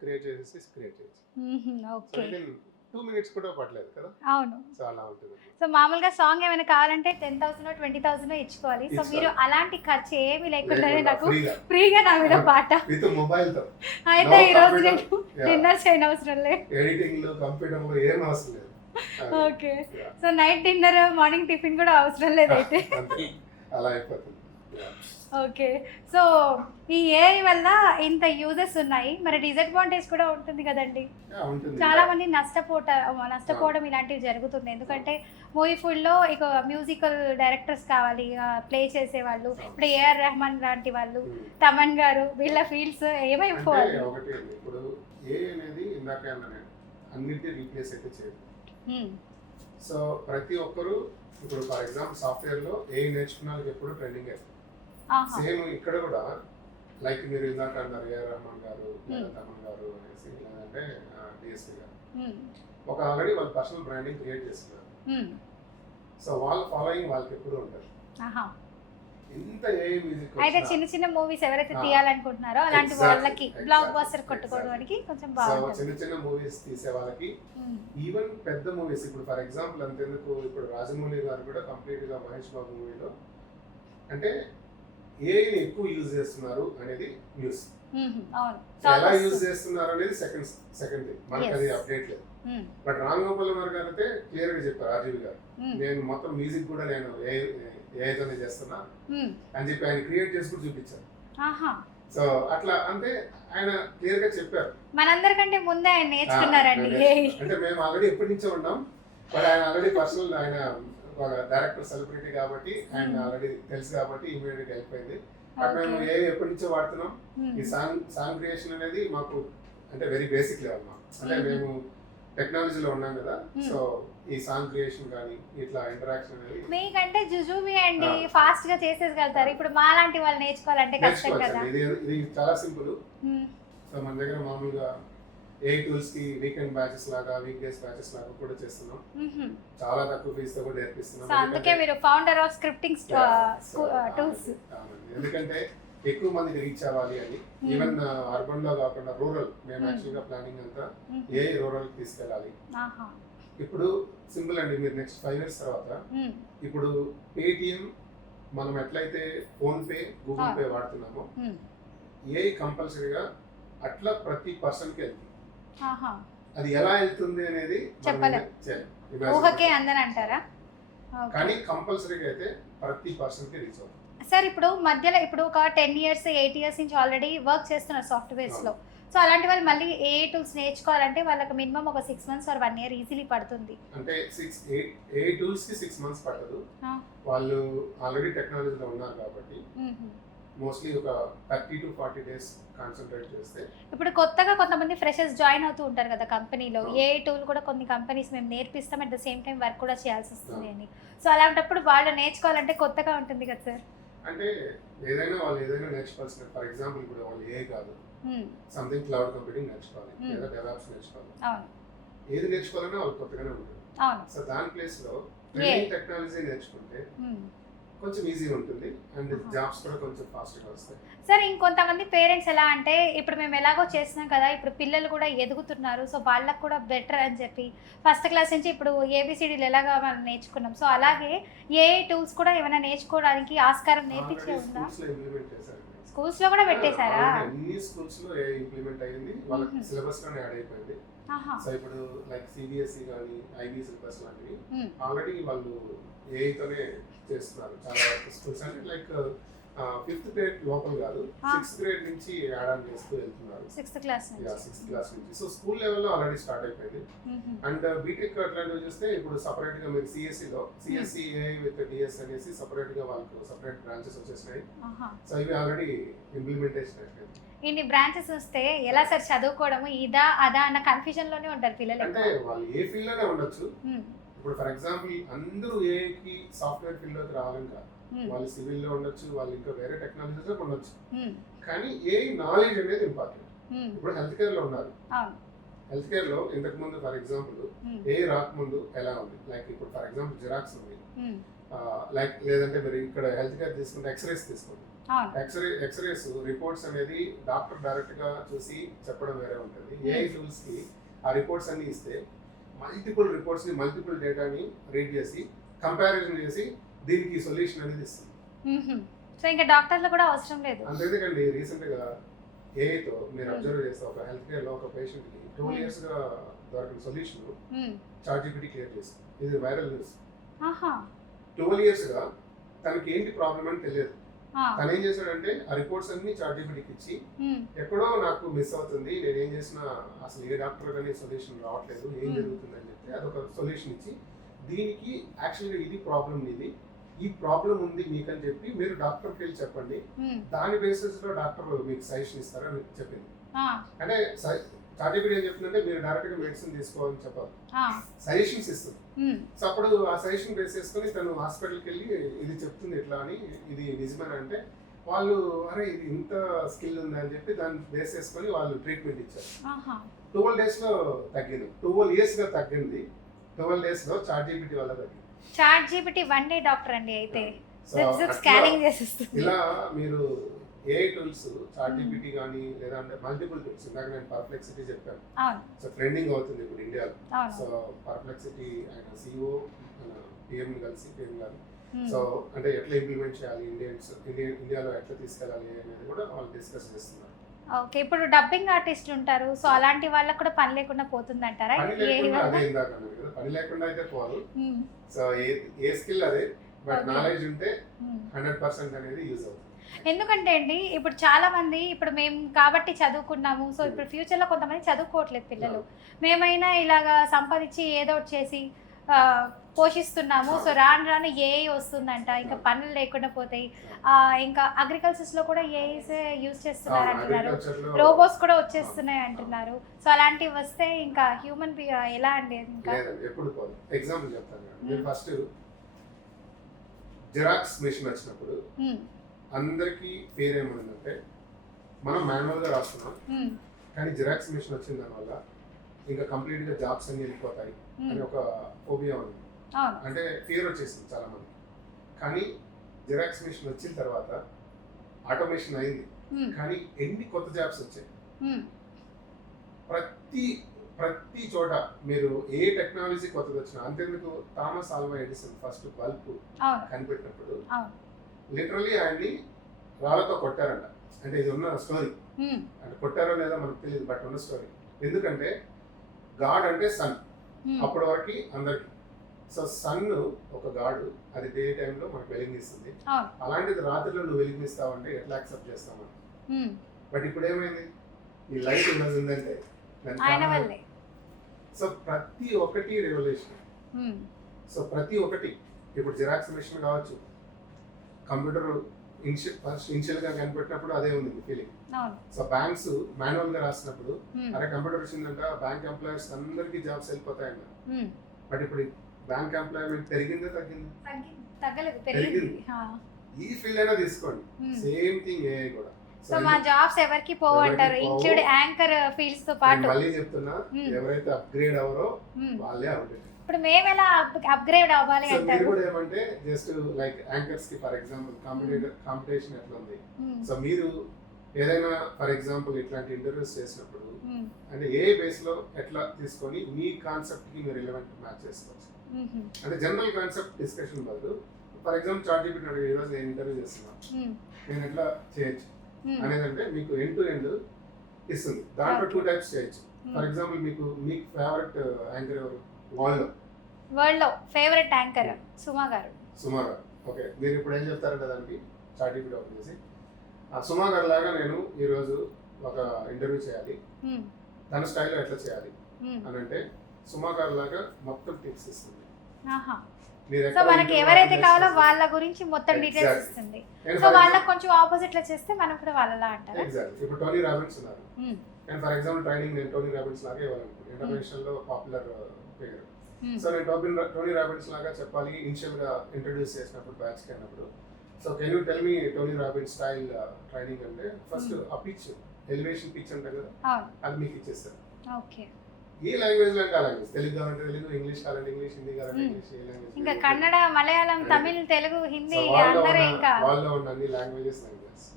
క్రియేట్ చేసేసి క్రియేట్ చేయొచ్చు. 2 minutes కూడా పట్టలేదు కదా. అవును, చాలా ఉంటుంది. సో మామూలుగా సాంగ్ ఏమైనా కావాలంటే 10,000 20,000 ఇచ్చుకోవాలి. సో మీరు అలాంటి ఖర్చు ఏమీ లేకుండానే నాకు ఫ్రీగా నా మీద పాట విత్ మొబైల్ తో అయితే ఈ రోజు నేను డిన్నర్ చేయని అవసరం లేదు, ఎడిటింగ్ లో కంప్యూటర్ లో ఏం అవసరం లేదు. Okay, so night dinner morning tiffin కూడా అవసరం లేదు అయితే అలా అయిపోతుంది. ఓకే, సో ఈ ఏఐ వల్ల ఇంత యూజెస్ ఉన్నాయి, మరి డిసడ్వాంటేజ్ కూడా ఉంటుంది కదండి. చాలా మంది నష్టపోవడం ఇలాంటివి జరుగుతుంది. ఎందుకంటే మూవీ ఫుల్లో ఇక మ్యూజికల్ డైరెక్టర్స్ కావాలి, ప్లే చేసేవాళ్ళు. ఇప్పుడు ఏఆర్ రెహమాన్ లాంటి వాళ్ళు, తమన్ గారు, వీళ్ళ ఫీల్డ్స్ ఏమైపోవాలి. ఇప్పుడు ఏఐ అనేది ఇందాక అన్నిటిని రీప్లేస్ అయితే చేయదు. సో ప్రతి ఒక్కరు ఇప్పుడు ఫర్ ఎగ్జాంపుల్ సాఫ్ట్వేర్ లో ఏఐ నేర్చుకున్న వాళ్ళకి ఎప్పుడు ట్రెండింగ్ అవుతుంది. సేమ్ ఇక్కడ కూడా లైక్ మీరు ఇందాక అన్నారు ఏఆర్ రెహమాన్ గారు, తమన్ గారు అనేసి, లేదంటే డిఎస్పీ గారు, ఒక ఆల్రెడీ వాళ్ళ పర్సనల్ బ్రాండింగ్ క్రియేట్ చేస్తున్నారు. సో వాళ్ళ ఫాలోయింగ్ వాళ్ళకి ఎప్పుడు ఉంటుంది. ఇంత ఏఐ మ్యూజిక్ అయితే చిన్న చిన్న మూవీస్ ఎవరైతే తీయాలనుకుంటున్నారో అలాంటి వాళ్ళకి బ్లాక్ బస్టర్ కొట్టుకోవడానికి కొంచెం బాగుంటుంది. చిన్న చిన్న మూవీస్ తీసే వాళ్ళకి, ఈవెన్ పెద్ద మూవీస్ ఇప్పుడు ఫర్ ఎగ్జాంపుల్ అంతెందుకు ఇప్పుడు రాజమౌళి గారు కూడా కంప్లీట్ గా మహేష్ బాబు మూవీలో అంటే ఏఐని ఎక్కువ యూజ్ చేస్తున్నారు అనేది న్యూస్. ఎలా యూజ్ చేస్తున్నారు అనేది సెకండ్ మనకి అది అప్డేట్ లేదు. బట్ రామ్ గోపాల్ వర్మ గారు అయితే క్లియర్ గా చెప్పారు, ఆర్జీవి గారు, నేను మొత్తం మ్యూజిక్ కూడా నేను ఏఐతోనే చేస్తున్నా అని చెప్పి ఆయన క్రియేట్ చేసి కూడా చూపించారు. సో అట్లా అంటే ఆయన క్లియర్ గా చెప్పారు. మనందరికంటే ముందే ఆయన నేర్చుకున్నారండి. అంటే మేము ఆల్రెడీ ఎప్పటి నుంచో ఉన్నాం, బట్ ఆయన ఆల్రెడీ పర్సనల్ ఆయన డైరెక్టర్ సెలబ్రిటీ కాబట్టి ఆయన ఆల్రెడీ తెలుసు కాబట్టి ఇమీడియట్ గా వెళ్ళిపోయింది. బట్ మేము ఎప్పటి నుంచో వాడుతున్నాం. ఈ సాంగ్ క్రియేషన్ అనేది మాకు అంటే వెరీ బేసిక్ లెవెల్ మాకు. అంటే మేము టెక్నాలజీలో ఉన్నాం కదా, సో ఈ సాంగ్ క్రియేషన్ కానీ ఇట్లా ఇంటరాక్షన్ అనేది మీకంటే జుజుబి అండి ఫాస్ట్ గా చేసేయగలుగుతారు. ఇప్పుడు మా లాంటి వాళ్ళు నేర్చుకోవాలంటే కష్టం కదా. ఇది చాలా సింపుల్. సో మన దగ్గర మామూలుగా ఏ టూల్స్ కి వీకెండ్ బ్యాచెస్ లాగా వీక్ డేస్ బ్యాచెస్ లాగా కూడా చేస్తున్నాం. చాలా తక్కువ ఫీజుతో కూడా నేర్పిస్తున్నాం. అందుకే మీరు ఫౌండర్ ఆఫ్ స్క్రిప్టింగ్ టూల్స్. ఎందుకంటే ఎక్కువ మందికి రీచ్ అవ్వాలి అని. ఈవెన్ అర్బన్ లో కాకుండా రూరల్, మేము యాక్చువల్ గా ప్లానింగ్ అంతా ఏ రూరల్ కి తీసుకెళ్ళాలి. ఇప్పుడు సింపుల్ అండి, మీరు నెక్స్ట్ 5 years తర్వాత ఇప్పుడు పేటిఎం మనం ఎట్లయితే ఫోన్ పే గూగుల్ పే వాడుతున్నామో ఏ కంపల్సరీగా అట్లా ప్రతి పర్సన్ కి వెళ్తుంది. అది ఎలా వెళ్తుంది అనేది ఊహకే అందని అంటారా? కానీ కంపల్సరీగా అయితే ప్రతి పర్సన్ కి రీచ్ అవుతుంది. సార్ ఇప్పుడు మధ్యలో ఇప్పుడు ఒక 10 years 8 years నుంచి ఆల్రెడీ వర్క్ చేస్తున్నారు సాఫ్ట్వేర్స్ లో. సో అలాంటి వాళ్ళు మళ్ళీ ఏ టూల్స్ నేర్చుకోవాలంటే వాళ్ళకి మినిమం ఒక 6 months or 1 year ఈజీలీ పడుతుంది. అంటే 8 టూల్స్ కి 6 months పట్టదు. వాళ్ళు ఆల్రెడీ టెక్నాలజీలో ఉన్నారు కాబట్టి మోస్ట్లీ ఒక 30 to 40 days కాన్సంట్రేట్ చేస్తే. ఇప్పుడు కొత్తగా కొంతమంది ఫ్రెషర్స్ జాయిన్ అవుతూ ఉంటారు కదా కంపెనీలో. ఏ టూల్ కూడా కొన్ని కంపెనీస్ మేము నేర్పిస్తాం, at the same time work కూడా చేయాల్సి వస్తుంది అని. సో అలాంటప్పుడు వాళ్ళు నేర్చుకోవాలంటే కొత్తగా ఉంటుంది కదా సార్. అంటే వాళ్ళు ఏదైనా నేర్చుకోవాల్సిన, ఫర్ ఎగ్జాంపుల్ ఇప్పుడు వాళ్ళు ఏ కాదు సంథింగ్ క్లౌడ్ కంప్యూటింగ్ నేర్చుకోవాలి లేదా డెవలప్స్ నేర్చుకోవాలి. ఏది నేర్చుకోవాలన్నా వాళ్ళు కొత్తగానే ఉంటుంది. సో దాని ప్లేస్ లో ట్రైనింగ్ టెక్నాలజీ నేర్చుకుంటే కొంచెం ఈజీ ఉంటుంది అండ్ జాబ్స్ కూడా కొంచెం ఫాస్ట్ గా వస్తాయి. సార్ ఇంకొంతమంది పేరెంట్స్ ఎలా అంటే ఇప్పుడు మేము ఎలాగో చేస్తున్నాం కదా, ఇప్పుడు పిల్లలు కూడా ఎదుగుతున్నారు, సో వాళ్ళకు కూడా బెటర్ అని చెప్పి ఫస్ట్ క్లాస్ నుంచి ఇప్పుడు ఏబిసిడీలు ఎలాగా మనం నేర్చుకున్నాం, సో అలాగే ఏ టూల్స్ కూడా ఏమైనా నేర్చుకోవడానికి ఆస్కారం నేర్పించే ఉందా? స్కూల్స్ లో కూడా పెట్టేశారా? అన్ని స్కూల్స్ లో ఇంప్లిమెంట్ అయ్యింది, వాళ్ళకి సిలబస్ లోనే యాడ్ అయిపోయింది. సో ఇప్పుడు లైక్ సిబిఎస్ఈ కానీ ఐబీ సిలబస్ లాంటివి ఆల్రెడీ వాళ్ళు ఏఐతోనే చేస్తున్నారు చాలా స్కూల్స్. అంటే లైక్ 5th grade లోపల కాదు, 6th grade నుంచి యాడ్ ఆన్ చేస్తూ వెళ్తున్నారు. 6th class నుంచి. సో స్కూల్ లెవెల్లో ఆల్రెడీ స్టార్ట్ అయిపోయింది. అండ్ బీటెక్ అట్లాంటివి చూస్తే ఇప్పుడు సపరేట్ గా మీరు సిఎస్సిలో సిఎస్సి ఏఐ విత్ డిఎస్ అనేసి సపరేట్ గా వాళ్ళకు సపరేట్ బ్రాంచెస్ వచ్చేసినాయి. సో ఇవి ఆల్రెడీ ఇంప్లిమెంటేషన్ అయిపోయింది. ఇన్ని బ్రాంచెస్ వస్తే ఎలా సార్ చదువుకోవడము, ఇదా అదా అన్న కన్ఫ్యూజన్ లోనే ఉంటారు పిల్లలు. అంటే వాళ్ళు ఏ ఫీల్డ్ లోనే ఉండొచ్చు. ఇప్పుడు ఫర్ ఎగ్జాంపుల్ అందరూ ఏఐకి సాఫ్ట్వేర్ ఫీల్డ్ లోకి రావాలని కాదు, వాళ్ళు సివిల్ లో ఉండొచ్చు, వాళ్ళు ఇంకా వేరే టెక్నాలజీస్ లో ఉండొచ్చు. కానీ ఏ నాలెడ్జ్ అనేది ఇంపార్టెంట్. ఇప్పుడు హెల్త్ కేర్ లో ఉన్నారు, హెల్త్ కేర్ లో ఇంతకు ముందు ఫర్ ఎగ్జాంపుల్ ఏ రాకముందు ఎలా ఉంది, లైక్ ఇప్పుడు ఫర్ ఎగ్జాంపుల్ జిరాక్స్ ఉంది, లైక్ లేదంటే మీరు ఇక్కడ హెల్త్ కేర్ తీసుకుంటే ఎక్స్రేస్ తీసుకోండి. ఎక్స్రేస్ రిపోర్ట్స్ అనేది డాక్టర్ డైరెక్ట్ గా చూసి చెప్పడం వేరే ఉంటుంది. ఏఐ టూల్స్ కి ఆ రిపోర్ట్స్ అన్ని ఇస్తే మల్టిపుల్ రిపోర్ట్స్ ని మల్టిపుల్ డేటాని రీడ్ చేసి కంపారిజన్ చేసి దీనికి సొల్యూషన్ అనేది ఇస్తుంది. సో ఇంకా డాక్టర్లు కూడా అవసరం లేదు. అంతేందుకండి రీసెంట్ గా ఏఐతో మీరు అబ్జర్వ్ చేస్తే ఒక హెల్త్ కేర్ లో ఒక పేషెంట్ కి 2 years గా దొరికిన సొల్యూషన్ చాట్‌జిపిటి క్రియేట్ చేసింది. ఇది వైరల్ న్యూస్. 12 years గా తనకి ఏంటి ప్రాబ్లం అని తెలియదు. తను ఏం చేశాడంటే ఆ రిపోర్ట్స్ అన్ని చాట్‌జిపిటికి ఇచ్చి ఎక్కడో నాకు మిస్ అవుతుంది, నేను ఏం చేసినా అసలు ఏ డాక్టర్ కానీ సొల్యూషన్ రావట్లేదు, ఏం జరుగుతుందని చెప్తే అదొక సొల్యూషన్ ఇచ్చి దీనికి యాక్చువల్గా ఇది ప్రాబ్లం, ఇది ఈ ప్రాబ్లం ఉంది మీకు అని చెప్పి మీరు డాక్టర్కి వెళ్ళి చెప్పండి, దాని బేసిస్ లో డాక్టర్ మీకు సజెషన్ ఇస్తారని చెప్పింది. అంటే చాట్‌జిపిటి ఏం చెప్తుందంటే మీరు డైరెక్ట్ గా మెడిసిన్ తీసుకోవాలని చెప్పాలి, సజెషన్స్ ఇస్తుంది. సో అప్పుడు ఆ సజెషన్ బేస్ చేసుకుని తను హాస్పిటల్కి వెళ్ళి ఇది చెప్తుంది ఎట్లా అని, ఇది నిజమని అంటే వాళ్ళు అరే ఇది ఇంత స్కిల్ ఉంది అని చెప్పి దాన్ని బేస్ చేసుకొని వాళ్ళు ట్రీట్మెంట్ ఇచ్చారు. 12 days లో తగ్గింది, 12 years గా తగ్గింది, 12 days లో చాట్‌జిపిటి వల్ల తగ్గింది. చాట్‌జిపిటి 1 day డాక్టర్ అండి అయితే స్కానింగ్ చేసేస్తుంది. ఇలా మీరు ఏ టూల్స్ చాట్‌జిపిటి కానీ లేదంటే మల్టిపుల్ టూల్స్, ఇందాక నేను పర్ప్లెక్సిటీ చెప్పాను, సో ట్రెండింగ్ అవుతుంది ఇప్పుడు ఇండియాలో. సో పర్ప్లెక్సిటీ ఆయన సిఇఓ పిఎం కలిసి పిఎం గారు, సో అంటే ఎట్లా ఇంప్లిమెంట్ చేయాలి ఇండియాలో ఎట్లా తీసుకెళ్ళాలి అనేది కూడా వాళ్ళు డిస్కస్ చేస్తున్నారు. ఓకే, ఇప్పుడు డబ్బింగ్ ఆర్టిస్టులు ఉంటారు, సో అలాంటి వాళ్ళకి కూడా పని లేకుండా పోతుంది అంటారా? పని లేకుండా అయితే పోదు. సో ఏ స్కిల్ అదే, బట్ నాలెడ్జ్ ఉంటే 100% అనేది యూజ్ అవుతుంది. ఎందుకంటే అండి ఇప్పుడు చాలా మంది ఇప్పుడు మేము కాబట్టి చదువుకున్నాము, సో ఇప్పుడు ఫ్యూచర్లో కొంతమంది చదువుకోవట్లేదు పిల్లలు, మేమైనా ఇలాగా సంపాదించి ఏదో ఒకటి చేసి పోషిస్తున్నాము, సో రాను రాను ఏఐ వస్తుందంట, ఇంకా పనులు లేకుండా పోతాయి, ఇంకా అగ్రికల్చర్స్లో కూడా ఏఐసే యూజ్ చేస్తున్నారు అంటున్నారు, రోబోట్స్ కూడా వచ్చేస్తున్నాయి అంటున్నారు, సో అలాంటివి వస్తే ఇంకా హ్యూమన్ ఎలా అండి ఇంకా ఎప్పుడు ఎగ్జాంపుల్ చెప్తాను. మీరు ఫస్ట్ జిరాక్స్ మెషిన్ వచ్చినప్పుడు అందరికీ పేరు ఏమైందంటే మనం మాన్యువల్గా రాస్తున్నాం, కానీ జిరాక్స్ మిషన్ వచ్చిన దానివల్ల ఇంకా కంప్లీట్గా జాబ్స్ అన్ని వెళ్ళిపోతాయి అని ఒక ఫోబియా ఉంది, అంటే ఫియర్ వచ్చేసింది చాలా మంది. కానీ జిరాక్స్ మిషన్ వచ్చిన తర్వాత ఆటోమేషన్ అయింది, కానీ ఎన్ని కొత్త జాబ్స్ వచ్చాయి. ప్రతి చోట మీరు ఏ టెక్నాలజీ కొత్తది వచ్చినా, అంతేందుకు Thomas Alva Edison first bulb కనిపెట్టినప్పుడు లిటరల్లీ ఆయన్ని రాళ్లతో కొట్టారంట. అంటే ఇది ఉన్న స్టోరీ, అంటే కొట్టారో లేదో మనకు తెలియదు, బట్ ఉన్న స్టోరీ. ఎందుకంటే గాడ్ అంటే సన్, అప్పటి వరకు అందరికి. సో సన్ ఒక గాడు, అది డే టైంలో మనకు వెలిగిస్తుంది, అలాంటిది రాత్రిలో నువ్వు వెలిగిస్తావంటే ఎట్లా యాక్సెప్ట్ చేస్తామని. బట్ ఇప్పుడు ఏమైంది, ఈ లైట్ ఉన్నది ఉందంటే సో ప్రతి ఒక్కటి రెవల్యూషన్. సో ప్రతి ఒక్కటి ఇప్పుడు జిరాక్స్ మిషన్ కావచ్చు, కంప్యూటర్ ఇనిషియల్ గా కనిపెట్టినప్పుడు అదే ఉంది ఫీలింగ్. సో బ్యాంక్స్ మాన్యువల్ గా రాసినప్పుడు అరే కంప్యూటర్ వచ్చిందంట, బ్యాంక్ ఎంప్లాయర్స్ అందరికి జాబ్స్ వెళ్ళిపోతాయంట. బట్ ఇప్పుడు బ్యాంక్ ఎంప్లాయ్మెంట్ పెరిగిందే పెరిగింది. ఈ ఫీల్డ్ అయినా తీసుకోండి, సేమ్ థింగ్ ఏఐ కూడా. సో మా జాబ్స్ ఎవరికి పోవంటారు, ఇంక్లూడ్ యాంకర్ ఫీల్డ్స్ తో పాటు. మళ్ళీ చెప్తున్నా, ఎవరైతే అప్గ్రేడ్ అవరో వాళ్ళే అవుతారు. ఇప్పుడు మేము ఎలా అప్గ్రేడ్ అవ్వాలి అంటారు? మీరు కూడా ఏమంటే జస్ట్ లైక్ యాంకర్స్ కి ఫర్ ఎగ్జాంపుల్ కాంపిటీషన్ ఎట్లా ఉంది, సో మీరు ఏదైనా ఫర్ ఎగ్జాంపుల్ ఇట్లాంటి ఇంటర్వ్యూస్ చేసినప్పుడు అంటే ఏ బేస్ లో ఎట్లా తీసుకొని మీ కాన్సెప్ట్ కి మీరు రిలవెంట్ మ్యాచ్ చేసుకోవచ్చు. అంటే జనరల్ కాన్సెప్ట్ డిస్కషన్ బదులు ఫర్ ఎగ్జాంపుల్ చాట్‌జీపీటీ అడిగి ఈరోజు నేను ఇంటర్వ్యూ చేస్తున్నాను, నేను ఎట్లా చేయొచ్చు అనేదంటే మీకు ఎండ్ టు ఎండ్ ఇస్తుంది. దాంట్లో 2 టైప్స్ చేయొచ్చు. ఫర్ ఎగ్జాంపుల్ మీకు ఫేవరెట్ యాంకర్ ఎవరు వరల్డ్ లో ఫేవరెట్ యాంకర్ సుమా గారు. ఓకే, మీరు ఇప్పుడు ఏం చెప్తారంటే దానికి చాట్‌జీపీటీ ఓపెన్ చేసి సుమా గారు లాగా నేను ఈరోజు ఒక ఇంటర్వ్యూ చేయాలి, తన స్టైల్లో ఎట్లా చేయాలి అని అంటే సుమా గారు లాగా మొత్తం టిప్స్ ఇస్తుంది. సో మనకి ఎవరైతే కావాలో వాళ్ళ గురించి మొత్తం డీటెయిల్స్ ఇస్తుంది. సో వాళ్ళకి కొంచెం ఆపోజిట్ లా చేస్తే మనం కూడా వాళ్ళలా అంటారు. ఎగ్జాక్ట్లీ. ఇప్పుడు టోనీ రాబిన్స్ ఉన్నారు, అండ్ ఫర్ ఎగ్జాంపుల్ ట్రైనింగ్ నేను టోనీ రాబిన్స్ లాగా ఇవ్వాలనుకుంటున్నాను, ఇంటర్నేషనల్ లో పాపులర్ ఫిగర్. సో నేను టోనీ రాబిన్స్ లాగా చెప్పాలి ఇనిషియల్ గా ఇంట్రడ్యూస్ చేసినప్పుడు బ్యాచ్ కి అయినప్పుడు. So can you tell me Tony Robbins style training అంటే ఫస్ట్ ఆ పిచ్, ఎలివేషన్ పిచ్ అంటారు కదా, అది మీకు ఇచ్చేస్తారు. ఓకే, ఏ లాంగ్వేజ్ లో అంటే లాంగ్వేజ్, తెలుగు కావాలంటే తెలుగు, ఇంగ్లీష్ కావాలంటే ఇంగ్లీష్, హిందీ కావాలంటే ఇంగ్లీష్, ఏ లాంగ్వేజ్ ఇంకా కన్నడ, మలయాళం, తమిళ్, తెలుగు, హిందీ అందరూ ఇంకా వాళ్ళలో ఉన్న అన్ని లాంగ్వేజెస్ లాంగ్వేజెస్.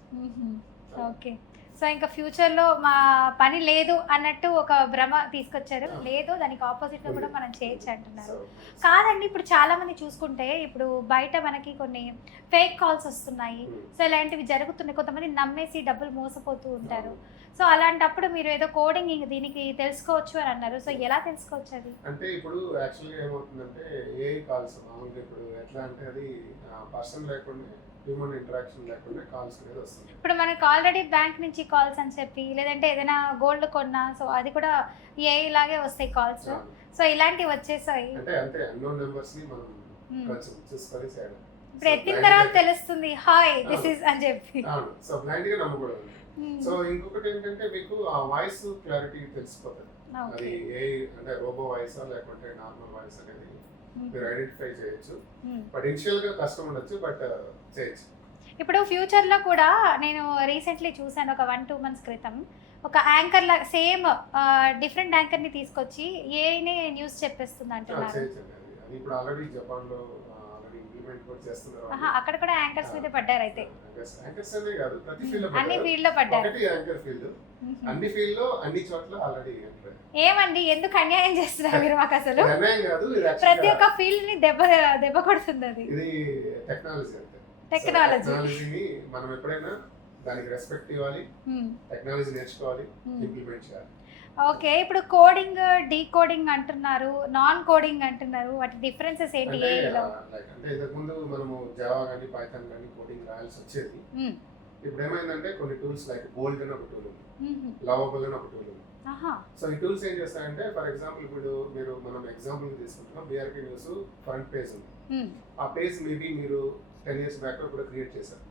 ఓకే, సో ఇంకా ఫ్యూచర్ లో మా పని లేదు అన్నట్టు ఒక భ్రమ తీసుకొచ్చారు. లేదు, దానికి ఆపోజిట్ లో కూడా మనం చేయొచ్చు అంటున్నారు. కాదండి, ఇప్పుడు చాలా మంది చూసుకుంటే ఇప్పుడు బయట మనకి కొన్ని ఫేక్ కాల్స్ వస్తున్నాయి, సో ఇలాంటివి జరుగుతున్నాయి. కొంతమంది నమ్మేసి డబ్బులు మోసపోతూ ఉంటారు. సో అలాంటప్పుడు మీరు ఏదో కోడింగ్ దీనికి తెలుసుకోవచ్చు అని అన్నారు. సో ఎలా తెలుసుకోవచ్చు అది? అంటే ఇప్పుడు యాక్చువల్గా ఏమవుతుందంటే ఏఐ కాల్స్ మామూలుగా ఇప్పుడు ఎట్లా అంటే అది పర్సన్ లేకుండా, హ్యూమన్ ఇంటరాక్షన్ లేకుండా కాల్స్ అనేది వస్తుంది. ఇప్పుడు మనకు ఆల్రెడీ బ్యాంక్ నుంచి కాల్స్ అని చెప్పి, లేదంటే ఏదైనా గోల్డ్ కొన్నా, సో అది కూడా ఏఐ లాగే వస్తాయి కాల్స్. సో ఇలాంటివి వచ్చేసాయి అంటే అంతే అన్నోన్ నెంబర్స్ ని మనం కొంచెం చూసుకొని చేయడం. ఇప్పుడు ఎత్తిన తర్వాత తెలుస్తుంది హాయ్ దిస్ ఇస్ అని చెప్పి. సో బ్లైండ్ గా నమ్మకూడదు. సో ఇంకొకటి ఏంటంటే మీకు ఆ వాయిస్ క్లారిటీ తెలిసిపోతుంది, అది ఏ అంటే రోబో వాయిస్ లేకుంటే నార్మల్ వాయిస్ అనేది మీరు ఐడెంటిఫై చేయొచ్చు. బట్ ఇనిషియల్ గా కష్టం ఉండొచ్చు, బట్ చేయొచ్చు. ఇప్పుడు ఫ్యూచర్ లో కూడా నేను రీసెంట్లీ చూసాను, ఒక 1-2 months క్రితం ఒక యాంకర్ లా సేమ్ డిఫరెంట్ యాంకర్ ని తీసుకొచ్చి ఏఐనే న్యూస్ చెప్పేస్తుంది అంటున్నారు. ఇప్పుడు ఆల్రెడీ జపాన్ లో ఇంప్లిమెంట్ కూడా చేస్తున్నారు. అక్కడ కూడా యాంకర్స్ మీద పడ్డారు. అయితే యాంకర్స్ అనే కాదు, ప్రతి ఫీల్డ్ లో అన్ని ఫీల్డ్ లో పడ్డారు. ఒకటి యాంకర్ ఫీల్డ్, అన్ని ఫీల్డ్ లో అన్ని చోట్ల ఆల్రెడీ. ఏమండి, ఎందుకు అన్యాయం చేస్తున్నారు మీరు మాకు? అసలు అన్యాయం కాదు, ప్రతి ఒక్క ఫీల్డ్ ని దెబ్బ కొడుతుంది. అది ఇది టెక్నాలజీ. అంటే టెక్నాలజీని మనం ఎప్పుడైనా దానికి రెస్పెక్ట్ ఇవ్వాలి, టెక్నాలజీ నేర్చుకోవాలి, ఇంప్లిమెంట్ చేయాలి. ఓకే, ఇప్పుడు కోడింగ్, డీకోడింగ్ అంటున్నారు, నాన్ కోడింగ్ అంటున్నారు, వాటి డిఫరెన్సెస్ ఏంటి? అంటే ఇంతకు ముందు మనము జావా కానీ పైథాన్ కానీ కోడింగ్ రాయాల్సి వచ్చేది, ఇప్పుడు ఏమైందంటే కొన్ని టూల్స్ లైక్ బోల్ట్ అని ఒక టూల్ ఉంది, లవబుల్ అని ఒక టూల్ ఉంది. సో ఈ టూల్స్ ఏం చేస్తాయంటే ఫర్ ఎగ్జాంపుల్ ఇప్పుడు మనం ఎగ్జాంపుల్ తీసుకుంటున్నాం, బీఆర్పీ న్యూస్ ఫ్రంట్ పేజ్ ఉంది. ఆ పేజ్ మేబీ మీరు 10 years బ్యాక్ కూడా క్రియేట్ చేశారు,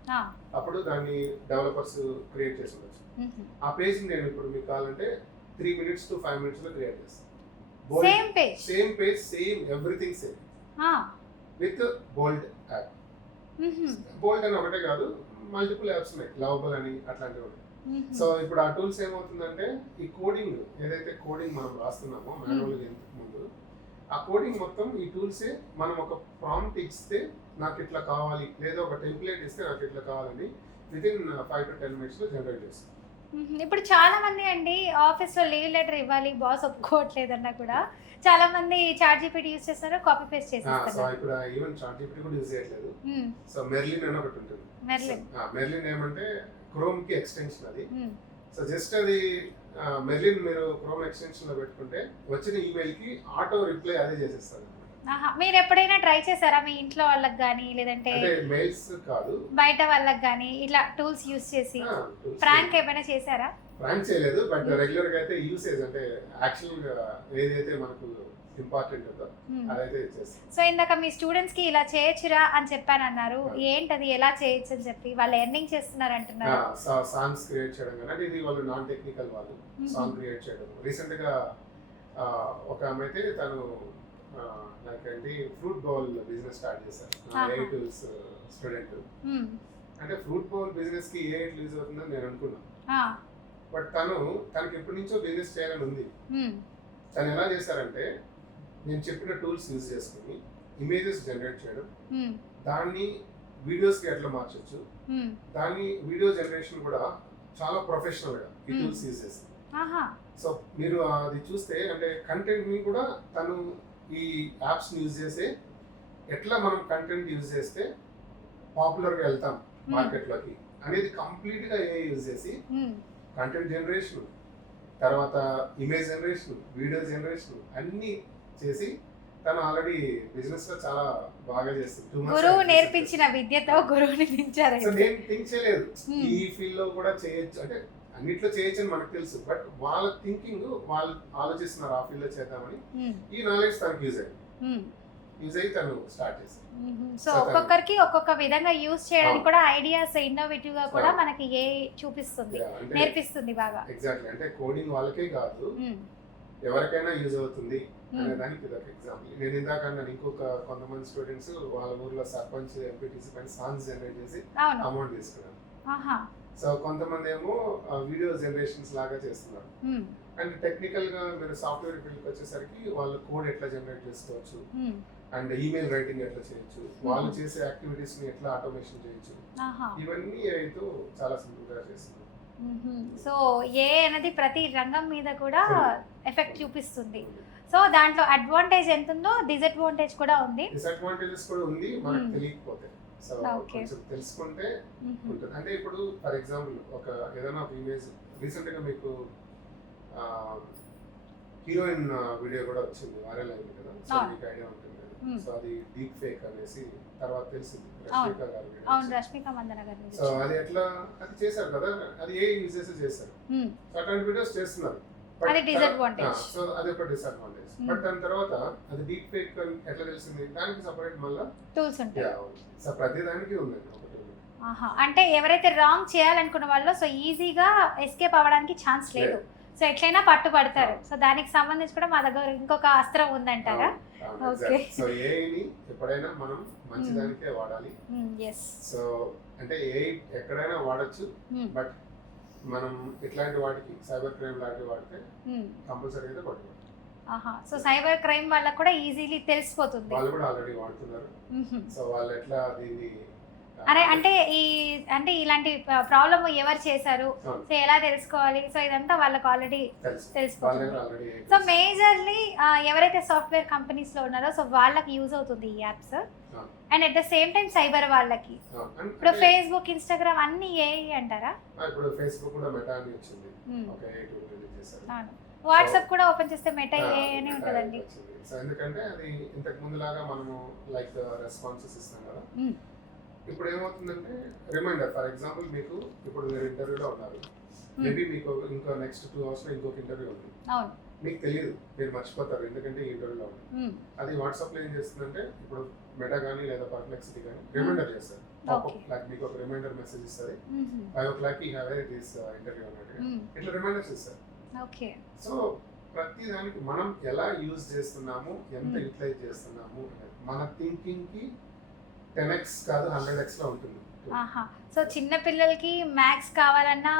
అప్పుడు దాన్ని డెవలపర్స్ క్రియేట్ చేసి ఉండొచ్చు. ఆ పేజ్ నేను ఇప్పుడు మీకు కావాలంటే 3 minutes to 5 minutes లో క్రియేట్ చేస్తాను. Same page same everything same with bold app. Bold అని ఒకటే కాదు, మల్టిపుల్ యాప్స్ ఉన్నాయి, లవబుల్ అని అట్లాంటివి ఉన్నాయి. సో ఇప్పుడు ఆ టూల్స్ ఏమవుతుందంటే ఈ కోడింగ్ ఏదైతే కోడింగ్ మనం రాస్తున్నామో మాన్యువల్ ముందు, ఆ కోడింగ్ మొత్తం ఈ టూల్సే మనం ఒక ప్రాంప్ట్ ఇస్తే నాకు ఇట్లా కావాలి, లేదా ఒక టెంప్లెట్ ఇస్తే నాకు ఇట్లా కావాలని వితిన్ 5 to 10 minutes లో జనరేట్ చేస్తాం. ఇప్పుడు చాలా మంది అండి ఆఫీస్లో లీవ్ లెటర్ ఇవ్వాలి, బాస్ ఒప్పుకోవట్లేదన్నా కూడా చాలా మంది చాట్ జీపీటీ యూస్ చేస్తారు, కాపీ పేస్ట్ సో చేస్తారు. ఇప్పుడు ఈవెన్ చాట్ జీపీటీ కూడా యూజ్ చేయట్లేదు. సో మెర్లిన్ అని ఒకటి ఉంటుంది. మెర్లిన్ ఏమంటే క్రోమ్ కి ఎక్స్టెన్షన్ అది. సో జస్ట్ అది మెర్లిన్ మీరు క్రోమ్ ఎక్స్టెన్షన్ లో పెట్టుకుంటే వచ్చిన ఈమెయిల్ కి ఆటో రిప్లై అదే చేసేస్తారు. మీరు ఎప్పుడైనా ట్రై చేశారా మీ ఇంట్లో వాళ్ళకి కానీ లేదంటే మెయిల్స్ కాదు బయట వాళ్ళకి కానీ ఇట్లా టూల్స్ యూస్ చేసి ప్రాంక్ ఏమైనా చేశారా? ప్రాంక్ చేయలేదు, బట్ రెగ్యులర్ గా అయితే యూసేజ్ అంటే యాక్చువల్ గా ఏదైతే మనకు ఇంపార్టెంట్ ఉందో అదైతే చేస్తాం. సో ఇందాక మీ స్టూడెంట్స్ కి ఇలా చేయొచ్చురా అని చెప్పాను అన్నారు, ఏంటది ఎలా చేయొచ్చు అని చెప్పి వాళ్ళు ఎర్నింగ్ చేస్తున్నారు అంటున్నారు. సాంగ్స్ క్రియేట్ చేయడం కానీ, అంటే ఇది వాళ్ళు నాన్ టెక్నికల్ వాళ్ళు సాంగ్ క్రియేట్ చేయడం. రీసెంట్ గా ఒక ఆమె అయితే తను లైక్ ఏంటి ఫ్రూట్ బౌల్ బిజినెస్ స్టార్ట్ చేశారు, ఏ2 స్టూడెంట్. అంటే ఫ్రూట్ బౌల్ బిజినెస్ కి ఏ యూజ్ అవుతుందని నేను అనుకున్నాను, బట్ తనకి ఎప్పటి నుంచో బిజినెస్ చేయాలని ఉంది. తను ఎలా చేశారంటే నేను చెప్పిన టూల్స్ యూజ్ చేసుకుని ఇమేజెస్ జనరేట్ చేయడం, దాన్ని వీడియోస్ కి ఎట్లా మార్చొచ్చు, దాన్ని వీడియో జనరేషన్ కూడా చాలా ప్రొఫెషనల్ గా ఈ టూల్స్ యూజ్ చేసి. సో మీరు అది చూస్తే అంటే కంటెంట్ ని కూడా తను ఈ యాప్స్ యూజ్ చేసి ఎట్లా మనం కంటెంట్ యూజ్ చేస్తే పాపులర్ గా వెళ్తాం మార్కెట్ లోకి అనేది కంప్లీట్ గా ఏ యూజ్ చేసి కంటెంట్ జనరేషన్, తర్వాత ఇమేజ్ జనరేషన్, వీడియో జనరేషన్ అన్ని చేసి తను ఆల్రెడీ బిజినెస్ లో చాలా బాగా చేస్తుంది. గురువు నేర్పించిన విద్యతో గురువుని మించారు. నేను థింక్ చేయలేదు ఈ ఫీల్డ్ లో కూడా చేయొచ్చు, అంటే అన్నిట్లో చేయొచ్చు అని మనకు తెలుసు, బట్ వాళ్ళ థింకింగ్ వాళ్ళు ఆలోచిస్తున్నారు ఆ ఫీల్డ్ లో చేద్దామని. ఈ నాలెడ్జ్ తనకు యూజ్ అయ్యి తను స్టార్ట్ చేశారు. సో ఒక్కొక్కరికి ఒక్కొక్క విధంగా యూజ్ చేయడానికి కూడా ఐడియాస్ ఇన్నోవేటివ్ గా కూడా మనకి ఏ చూపిస్తుంది, నేర్పిస్తుంది బాగా. ఎగ్జాక్ట్లీ, అంటే కోడింగ్ వాళ్ళకే కాదు ఎవరికైనా యూజ్ అవుతుంది అనే దానికి ఇది ఒక ఎగ్జాంపుల్. నేను ఇందాక అన్నాను ఇంకొక కొంతమంది స్టూడెంట్స్ వాళ్ళ ఊర్లో సర్పంచ్ ఎంపీటీసీ పైన సాంగ్స్ జనరేట్ చేసి అమౌంట్ తీసుకున్నారు. సో కొంతమంది ఏమో వీడియో జనరేషన్స్ లాగా చేస్తున్నారు. అండ్ టెక్నికల్ గా మీరు సాఫ్ట్వేర్ ఫీల్డ్కి వచ్చేసరికి వాళ్ళు కోడ్ ఎట్లా జనరేట్ చేసుకోవచ్చు, అండ్ ఈమెయిల్ రైటింగ్ ఎట్లా చేయొచ్చు, వాళ్ళు చేసే యాక్టివిటీస్ ని ఎట్లా ఆటోమేషన్ చేయొచ్చు, ఇవన్నీ అయితే చాలా సింపుల్ గా చేస్తున్నారు. సో ఏ అనేది ప్రతి రంగం మీద కూడా ఎఫెక్ట్ చూపిస్తుంది. సో దాంట్లో అడ్వాంటేజ్ ఎంత ఉందో డిసడ్వాంటేజ్ కూడా ఉంది. డిసడ్వాంటేజెస్ కూడా ఉంది మనకు తెలియకపోతే. సో కొంచెం తెలుసుకుంటే ఉంటుంది. అంటే ఇప్పుడు ఫర్ ఎగ్జాంపుల్ ఒక ఏదైనా ఒక ఇమేజ్ రీసెంట్ గా మీకు హీరోయిన్ వీడియో కూడా వచ్చింది, వైరల్ అయింది కదా, సో మీకు ఐడియా ఉంటుంది కదా. సో అది డీప్ ఫేక్ అనేసి తర్వాత తెలిసింది రష్మిక మందన గారు. సో అది ఎట్లా అది చేశారు కదా, అది ఏ యూజెస్ చేశారు, సో అట్లాంటి వీడియోస్ చేస్తున్నారు. అది డిసడ్వాంటేజ్. సో అది ఒక డిసడ్వాంటేజ్. బట్ దాని తర్వాత అది డీప్ ఫేక్ ఎట్లా తెలిసింది, దానికి సెపరేట్ మళ్ళీ టూల్స్ ఉంటాయి. సో ప్రతి దానికి ఉందండి ఒకటి. అంటే ఎవరైతే రాంగ్ చేయాలనుకున్న వాళ్ళు సో ఈజీగా ఎస్కేప్ అవ్వడానికి ఛాన్స్ లేదు, సో ఎట్లయినా పట్టుబడతారు. సో దానికి సంబంధించి కూడా మా దగ్గర ఇంకొక అస్త్రం ఉందంటారా? ఓకే. సో ఏఐని ఎప్పుడైనా మనం మంచి దానికే వాడాలి. సో అంటే ఏఐ ఎక్కడైనా వాడచ్చు, బట్ మనం ఇట్లాంటి వాటికి సైబర్ క్రైమ్ లాంటి వాడితే కంపల్సరీ అయితే పట్టుకోవాలి. సో సైబర్ క్రైమ్ వాళ్ళకి కూడా ఈజీలీ తెలిసిపోతుంది, వాళ్ళు కూడా ఆల్రెడీ వాడుతున్నారు. సో వాళ్ళు ఎట్లా దీన్ని అరే అంటే ఇలాంటి ప్రాబ్లమ్ ఎవరు చేశారు, సో ఎలా తెలుసుకోవాలి, సో ఇదంతా వాళ్ళకి ఆల్రెడీ తెలిసిపోతుంది. సో మేజర్లీ ఎవరైతే సాఫ్ట్వేర్ కంపెనీస్ లో ఉన్నారో సో వాళ్ళకి యూజ్ అవుతుంది ఈ apps. And at the same time cyber వాళ్ళకి ఇప్పుడు ఫేస్బుక్, ఇన్స్టాగ్రామ్ అన్ని ఏఐ అంటారా? ఇప్పుడు ఫేస్బుక్ కూడా మెటా అని వచ్చింది, ఓకే, వాట్సాప్ కూడా ఓపెన్ చేస్తే మెటా ఏఐ అని ఉంటుందండి. సో ఎందుకంటే అది ఇంతకు ముందు లాగా మనము లైక్ రెస్పాన్సెస్ ఇస్తాం కదా, ఇప్పుడు ఏమవుతుందంటే రిమైండర్ ఫర్ ఎగ్జాంపుల్ మీకు ఇప్పుడు మీరు ఇంటర్వ్యూలో ఉన్నారు, మేబీ మీకు ఇంకో నెక్స్ట్ 2 hours లో ఇంకొక ఇంటర్వ్యూ ఉంది, అవును మీకు తెలియదు, మీరు మర్చిపోతారు ఎందుకంటే ఈ ఇంటర్వ్యూలో ఉంది. అది వాట్సాప్లో ఏం చేస్తుందంటే ఇప్పుడు మెటా కానీ లేదా పర్ప్లెక్సిటీ కానీ రిమైండర్ చేస్తారు, లైక్ మీకు ఒక రిమైండర్ మెసేజ్ ఇస్తుంది 5 o'clock ఈ హ్యావ్ దిస్ ఇంటర్వ్యూ అన్నట్టుగా ఇట్లా రిమైండర్స్ ఇస్తారు. ఓకే సో ప్రతి దానికి మనం ఎలా యూజ్ చేస్తున్నాము, ఎంత యూటిలైజ్ చేస్తున్నాము అనేది మన థింకింగ్ కి 10x కాదు 100x లో ఉంటుంది. ఆహా సో చిన్న పిల్లలకి మ్యాథ్స్ కావాలన్నా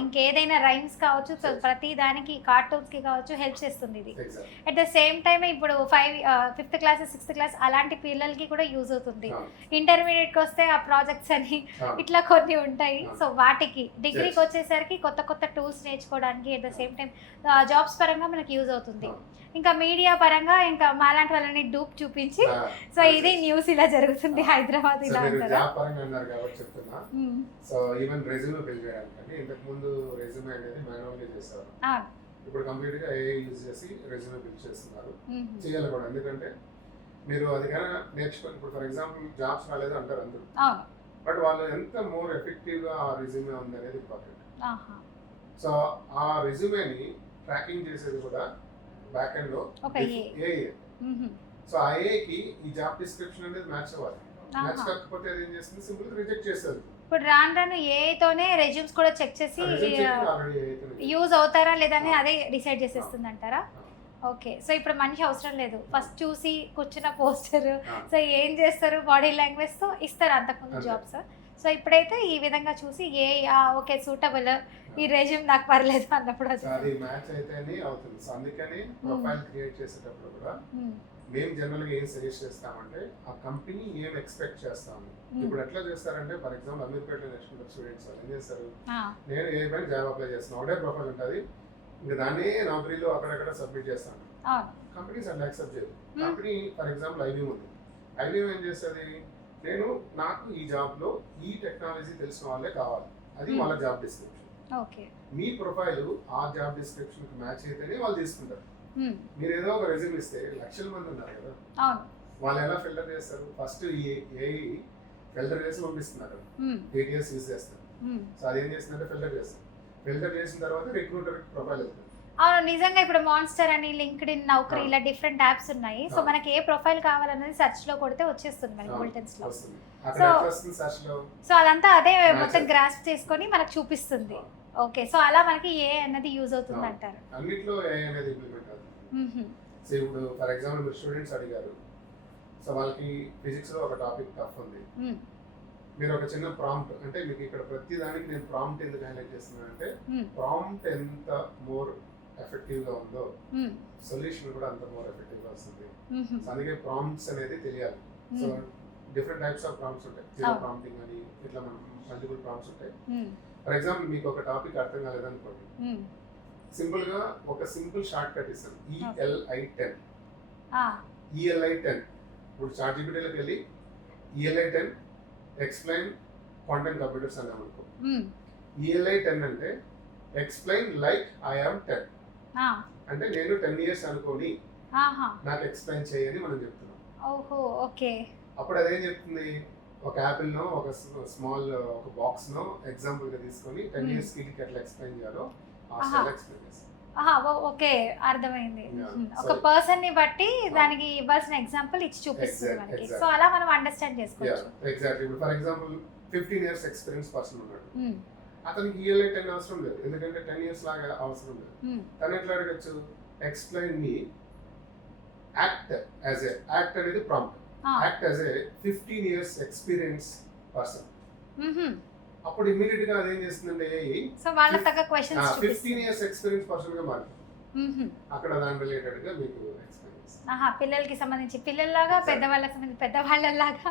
ఇంకేదైనా రైమ్స్ కావచ్చు, సో ప్రతి దానికి కార్టూన్స్ కి కావచ్చు హెల్ప్ చేస్తుంది ఇది. అట్ ద సేమ్ టైం ఇప్పుడు 5th క్లాస్ 6th క్లాస్ అలాంటి పిల్లలకి కూడా యూజ్ అవుతుంది. ఇంటర్మీడియట్కి వస్తే ఆ ప్రాజెక్ట్స్ అని ఇట్లా కొన్ని ఉంటాయి, సో వాటికి డిగ్రీకి వచ్చేసరికి కొత్త కొత్త టూల్స్ నేర్చుకోవడానికి at the same time jobs పరంగా మనకి యూజ్ అవుతుంది. ఇంకా మీడియా పరంగా ఇంకా మాలాంటి వాళ్ళని డూప్ చూపించి సో ఇది న్యూస్ ఇలా జరుగుతుంది హైదరాబాద్ ఇలా అంటారా? జాబ్ పరంగా అన్నారు కాబట్టి చెప్తున్నా. సో ఈవెన్ రెజ్యూమే బిల్డ్ చేయడానికి ఇంతకు ముందు రెజ్యూమే అనేది మాన్యువల్ గా చేసేవారు, ఇప్పుడు కంప్లీట్ గా AI యూజ్ చేసి రెజ్యూమే బిల్డ్ చేస్తున్నారు. చేయాలి కూడా, ఎందుకంటే మీరు అది కానీ నేర్చుకోండి. ఇప్పుడు ఫర్ ఎగ్జాంపుల్ జాబ్స్ రాలేదు అంటారు అందరూ, బట్ వాళ్ళు ఎంత మోర్ ఎఫెక్టివ్ గా ఆ రెజ్యూమే ఉంది అనేది ఇంపార్టెంట్. సో ఆ రెజ్యూమేని ట్రాకింగ్ చేసేది కూడా బ్యాక్ ఎండ్ లో AI. సో ఆ AI కి ఈ జాబ్ డిస్క్రిప్షన్ అనేది మ్యాచ్ అవ్వాలి, మ్యాచ్ కాకపోతే అది ఏం చేస్తుంది, సింపుల్ గా రిజెక్ట్ చేస్తుంది. ఇప్పుడు రాను AI తోనే రెజ్యూమ్స్ కూడా చెక్ చేసి యూజ్ అవుతారా లేదా అని అదే డిసైడ్ చేసేస్తుంది అంటారా? ఓకే సో ఇప్పుడు మనిషి అవసరం లేదు, ఫస్ట్ చూసి కూర్చున్న పోస్టర్ సో ఏం చేస్తారు బాడీ లాంగ్వేజ్ తో ఇస్తారు అంతకుముందు జాబ్స్. సో ఇప్పుడైతే ఈ విధంగా చూసి ఓకే సూటబుల్ ఈ రెజ్యూమ్ నాకు పర్లేదు అన్నప్పుడు అది మ్యాచ్ అయితేనే అవుతుంది. సో అందుకని ప్రొఫైల్ క్రియేట్ చేసేటప్పుడు కూడా మేము జనరల్ గా ఏం సజెస్ట్ చేస్తామంటే ఆ కంపెనీ ఏం ఎక్స్పెక్ట్ చేస్తాము. ఇప్పుడు ఎట్లా చేస్తారంటే ఫర్ ఎగ్జాంపుల్ అమీర్పేటలో నేర్చుకుంటారు స్టూడెంట్స్, ఏం చేస్తారు, నేను ఏ పైన జాబ్ అప్లై చేస్తున్నాను, ఒకటే ప్రొఫైల్ ఉంటుంది, ఇంకా దాన్ని నౌకరీలో అక్కడక్కడ సబ్మిట్ చేస్తాను. కంపెనీస్ అట్లా యాక్సెప్ట్ చేయదు. కంపెనీ ఫర్ ఎగ్జాంపుల్ IBM ఉంది, IBM ఏం చేస్తుంది, నాకు ఈ జాబ్ లో ఈ టెక్నాలజీ తెలిసిన వాళ్ళే కావాలి, అది వాళ్ళ జాబ్ డిస్క్రిప్షన్. మీ ప్రొఫైల్ ఆ జాబ్ డిస్క్రిప్షన్ కి మ్యాచ్ అయితేనే వాళ్ళు తీసుకుంటారు. మీరు ఏదో ఒక రెజ్యూమ్ ఇస్తే లక్షల మంది ఉన్నారు కదా, వాళ్ళు ఎలా ఫిల్టర్ చేస్తారు, ఫస్ట్ AI ఫిల్టర్ చేసి పంపిస్తున్నారు, ATS యూజ్ చేస్తారు. సో అది ఏం చేస్తుందంటే ఫిల్టర్ చేస్తారు, ఫిల్టర్ చేసిన తర్వాత రిక్రూటర్ ప్రొఫైల్ వెళ్తుంది. అవును నిజంగా ఇప్పుడు మాన్స్టర్ అని లింక్డ్ఇన్ నౌకరీ ఇలా డిఫరెంట్ యాప్స్ ఉన్నాయి. సో మనకి ఏ ప్రొఫైల్ కావాలనేది సెర్చ్ లో కొడితే వచ్చేస్తుంది మనకి బులెటిన్స్ లో. సో అదంతా అదే మొత్తం గ్రాస్ప్ చేసుకొని మనకు చూపిస్తుంది. ఓకే సో అలా మనకి ఏ అన్నది యూజ్ అవుతుంది అంటారు. అన్నిట్లో AI అనేది ఇంప్లిమెంట్ అవుతుంది. సో ఇప్పుడు ఫర్ ఎగ్జాంపుల్ మీరు స్టూడెంట్స్ అడిగారు, సో వాళ్ళకి ఫిజిక్స్ లో ఒక టాపిక్ టఫ్ ఉంది, మీరు ఒక చిన్న ప్రాంప్ట్, అంటే మీకు ఇక్కడ ప్రతి దానికి నేను ప్రాంప్ట్ ఎందుకు హైలైట్ చేస్తున్నాను అంటే ప్రాంప్ట్ ఎంత మోర్ ఎఫెక్టివ్ గా ఉందో సొల్యూషన్ కూడా అంత మోర్ ఎఫెక్టివ్ గా వస్తుంది. సో అందుకే ప్రాంప్ట్స్ అనేది తెలియాలి. So different types of prompts ఉంటాయి, జీరో ప్రాంప్టింగ్ అని ఇట్లా మనం మల్టిపుల్ ప్రాంప్ట్స్ ఉంటాయి. ఫర్ ఎగ్జాంపుల్ మీకు ఒక టాపిక్ అర్థం కాలేదనుకోండి, సింపుల్ గా ఒక సింపుల్ షార్ట్ కట్ ఇస్తాను, ELI10. ఇప్పుడు ChatGPTలోకి వెళ్ళి ELI10 ఎక్స్ప్లెయిన్ క్వాంటమ్ కంప్యూటర్స్ అన్నాం అనుకో, ELI10 అంటే ఎక్స్ప్లెయిన్ లైక్ ఐ యామ్ 10, అంటే నేను 10 years అనుకోని నాకు ఎక్స్ప్లెయిన్ చేయని మనం చెప్తున్నాం. అప్పుడు అదేం చెప్తుంది, ఒక యాపిల్ నో ఒక స్మాల్ ఒక బాక్స్ నో ఎగ్జాంపుల్ గా తీసుకొని 10 years కిడ్కి ఎట్లా ఎక్స్ప్లెయిన్ చేయాలో ఆ స్టైల్ ఎక్స్ప్లెయిన్ చేస్తాం. ఓకే అర్థమైంది. ఒక పర్సన్ ని బట్టి దానికి ఇవ్వాల్సిన ఎగ్జాంపుల్ ఇచ్చి చూపిస్తుంది మనకి. సో అలా మనం అండర్స్టాండ్ చేసుకోవచ్చు. ఎగ్జాక్ట్లీ. ఇప్పుడు for example 15 years experience person ఉన్నాడు, అతనికి ELI10 అవసరం లేదు, ఎందుకంటే 10 years లాగా అవసరం లేదు. తను ఎట్లా అడగచ్చు, explain me act as a, act అనేది prompt, act as a 15 years experience person. అప్పుడు ఇమిడియట్ గా అదేం చేస్తుందంటే సో వాళ్ళ తగ్గ క్వశ్చన్స్ 15 years ఎక్స్పీరియన్స్ పర్సన్ గా మారుతుంది. అక్కడ దాని రిలేటెడ్ గా మీకు ఎక్స్ప్లెయిన్ చేస్తుంది. పిల్లలకి సంబంధించి పిల్లల్లాగా, పెద్దవాళ్ళకి సంబంధించి పెద్దవాళ్ళలాగా.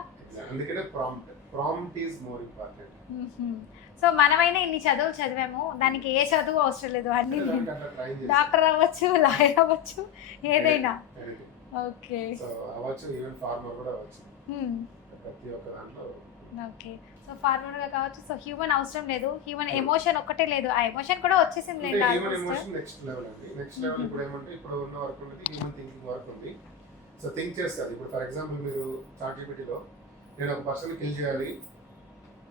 అందుకనే prompt is more important. So మనమైనా ఇన్ని చదువులు చదివాము, దానికి ఏ చదువు అవసరం లేదు, అన్ని డాక్టర్ అవ్వచ్చు, లాయర్ అవ్వచ్చు, ఏదైనా. ఓకే సో అవ్వచ్చు, ఈవెన్ ఫార్మర్ కూడా అవ్వచ్చు, ప్రతి ఒక్క దాంట్లో. ఓకే సో ఫార్మర్ గా కావచ్చు. సో హ్యూమన్ అవసరం లేదు, హ్యూమన్ ఎమోషన్ ఒక్కటే లేదు, ఆ ఎమోషన్ కూడా వచ్చేసింది. హ్యూమన్ ఎమోషన్ నెక్స్ట్ లెవెల్ అండి. నెక్స్ట్ లెవెల్ ఇప్పుడు ఏమంటే ఇప్పుడు ఉన్న వరకు ఉంది హ్యూమన్ థింకింగ్ వరకు ఉంది. సో థింక్ చేస్తుంది. ఇప్పుడు ఫర్ ఎగ్జాంపుల్ మీరు ChatGPTలో నేను ఒక పర్సన్ కిల్ చేయాలి,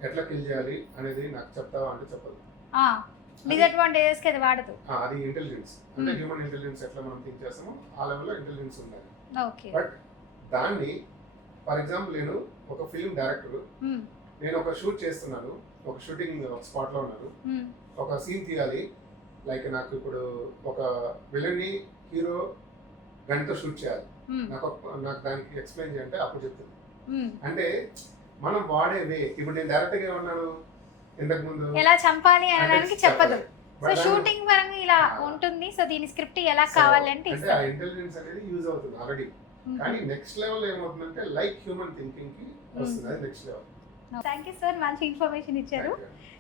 ఎట్లా కిల్ చేయాలి అనేది నాకు చెప్తావా అంటే చెప్పదు. డిసడ్వాంటేజెస్ కి అది వాడదు. అది ఇంటెలిజెన్స్ అంటే హ్యూమన్ ఇంటెలిజెన్స్ ఎట్లా మనం థింక్ చేస్తామో ఆ లెవెల్లో ఇంటెలిజెన్స్ ఉండాలి. ఓకే. బట్ దాన్ని ఫర్ ఎగ్జాంపుల్ నేను ఒక ఫిల్మ్ డైరెక్టర్, నేను ఒక షూట్ చేస్తున్నాను, ఒక షూటింగ్ స్పాట్ లో ఉన్నాను, ఒక సీన్ తీయాలి, లైక్ నాకు ఇప్పుడు ఒక విలన్ని హీరో గంటతో షూట్ చేయాలి, నాకు దానికి ఎక్స్ప్లెయిన్ చేయంటే అప్పుడు చెప్తుంది. అంటే మనం వాడే వే, ఇప్పుడు నేను డైరెక్ట్ గా ఉన్నాను ఇంతకు ముందు ఎలా చంపాలి అనడానికి చెప్పదు. సో షూటింగ్ పరంగా ఇలా ఉంటుంది. సో దీని స్క్రిప్ట్ ఎలా కావాలంటే ఆ ఇంటెలిజెన్స్ అనేది యూజ్ అవుతుంది ఆల్రెడీ. కానీ నెక్స్ట్ లెవెల్ ఏమవుతుందంటే లైక్ హ్యూమన్ థింకింగ్ కి వస్తుంది, అది next level. Thank you sir, మంచి ఇన్ఫర్మేషన్ ఇచ్చారు.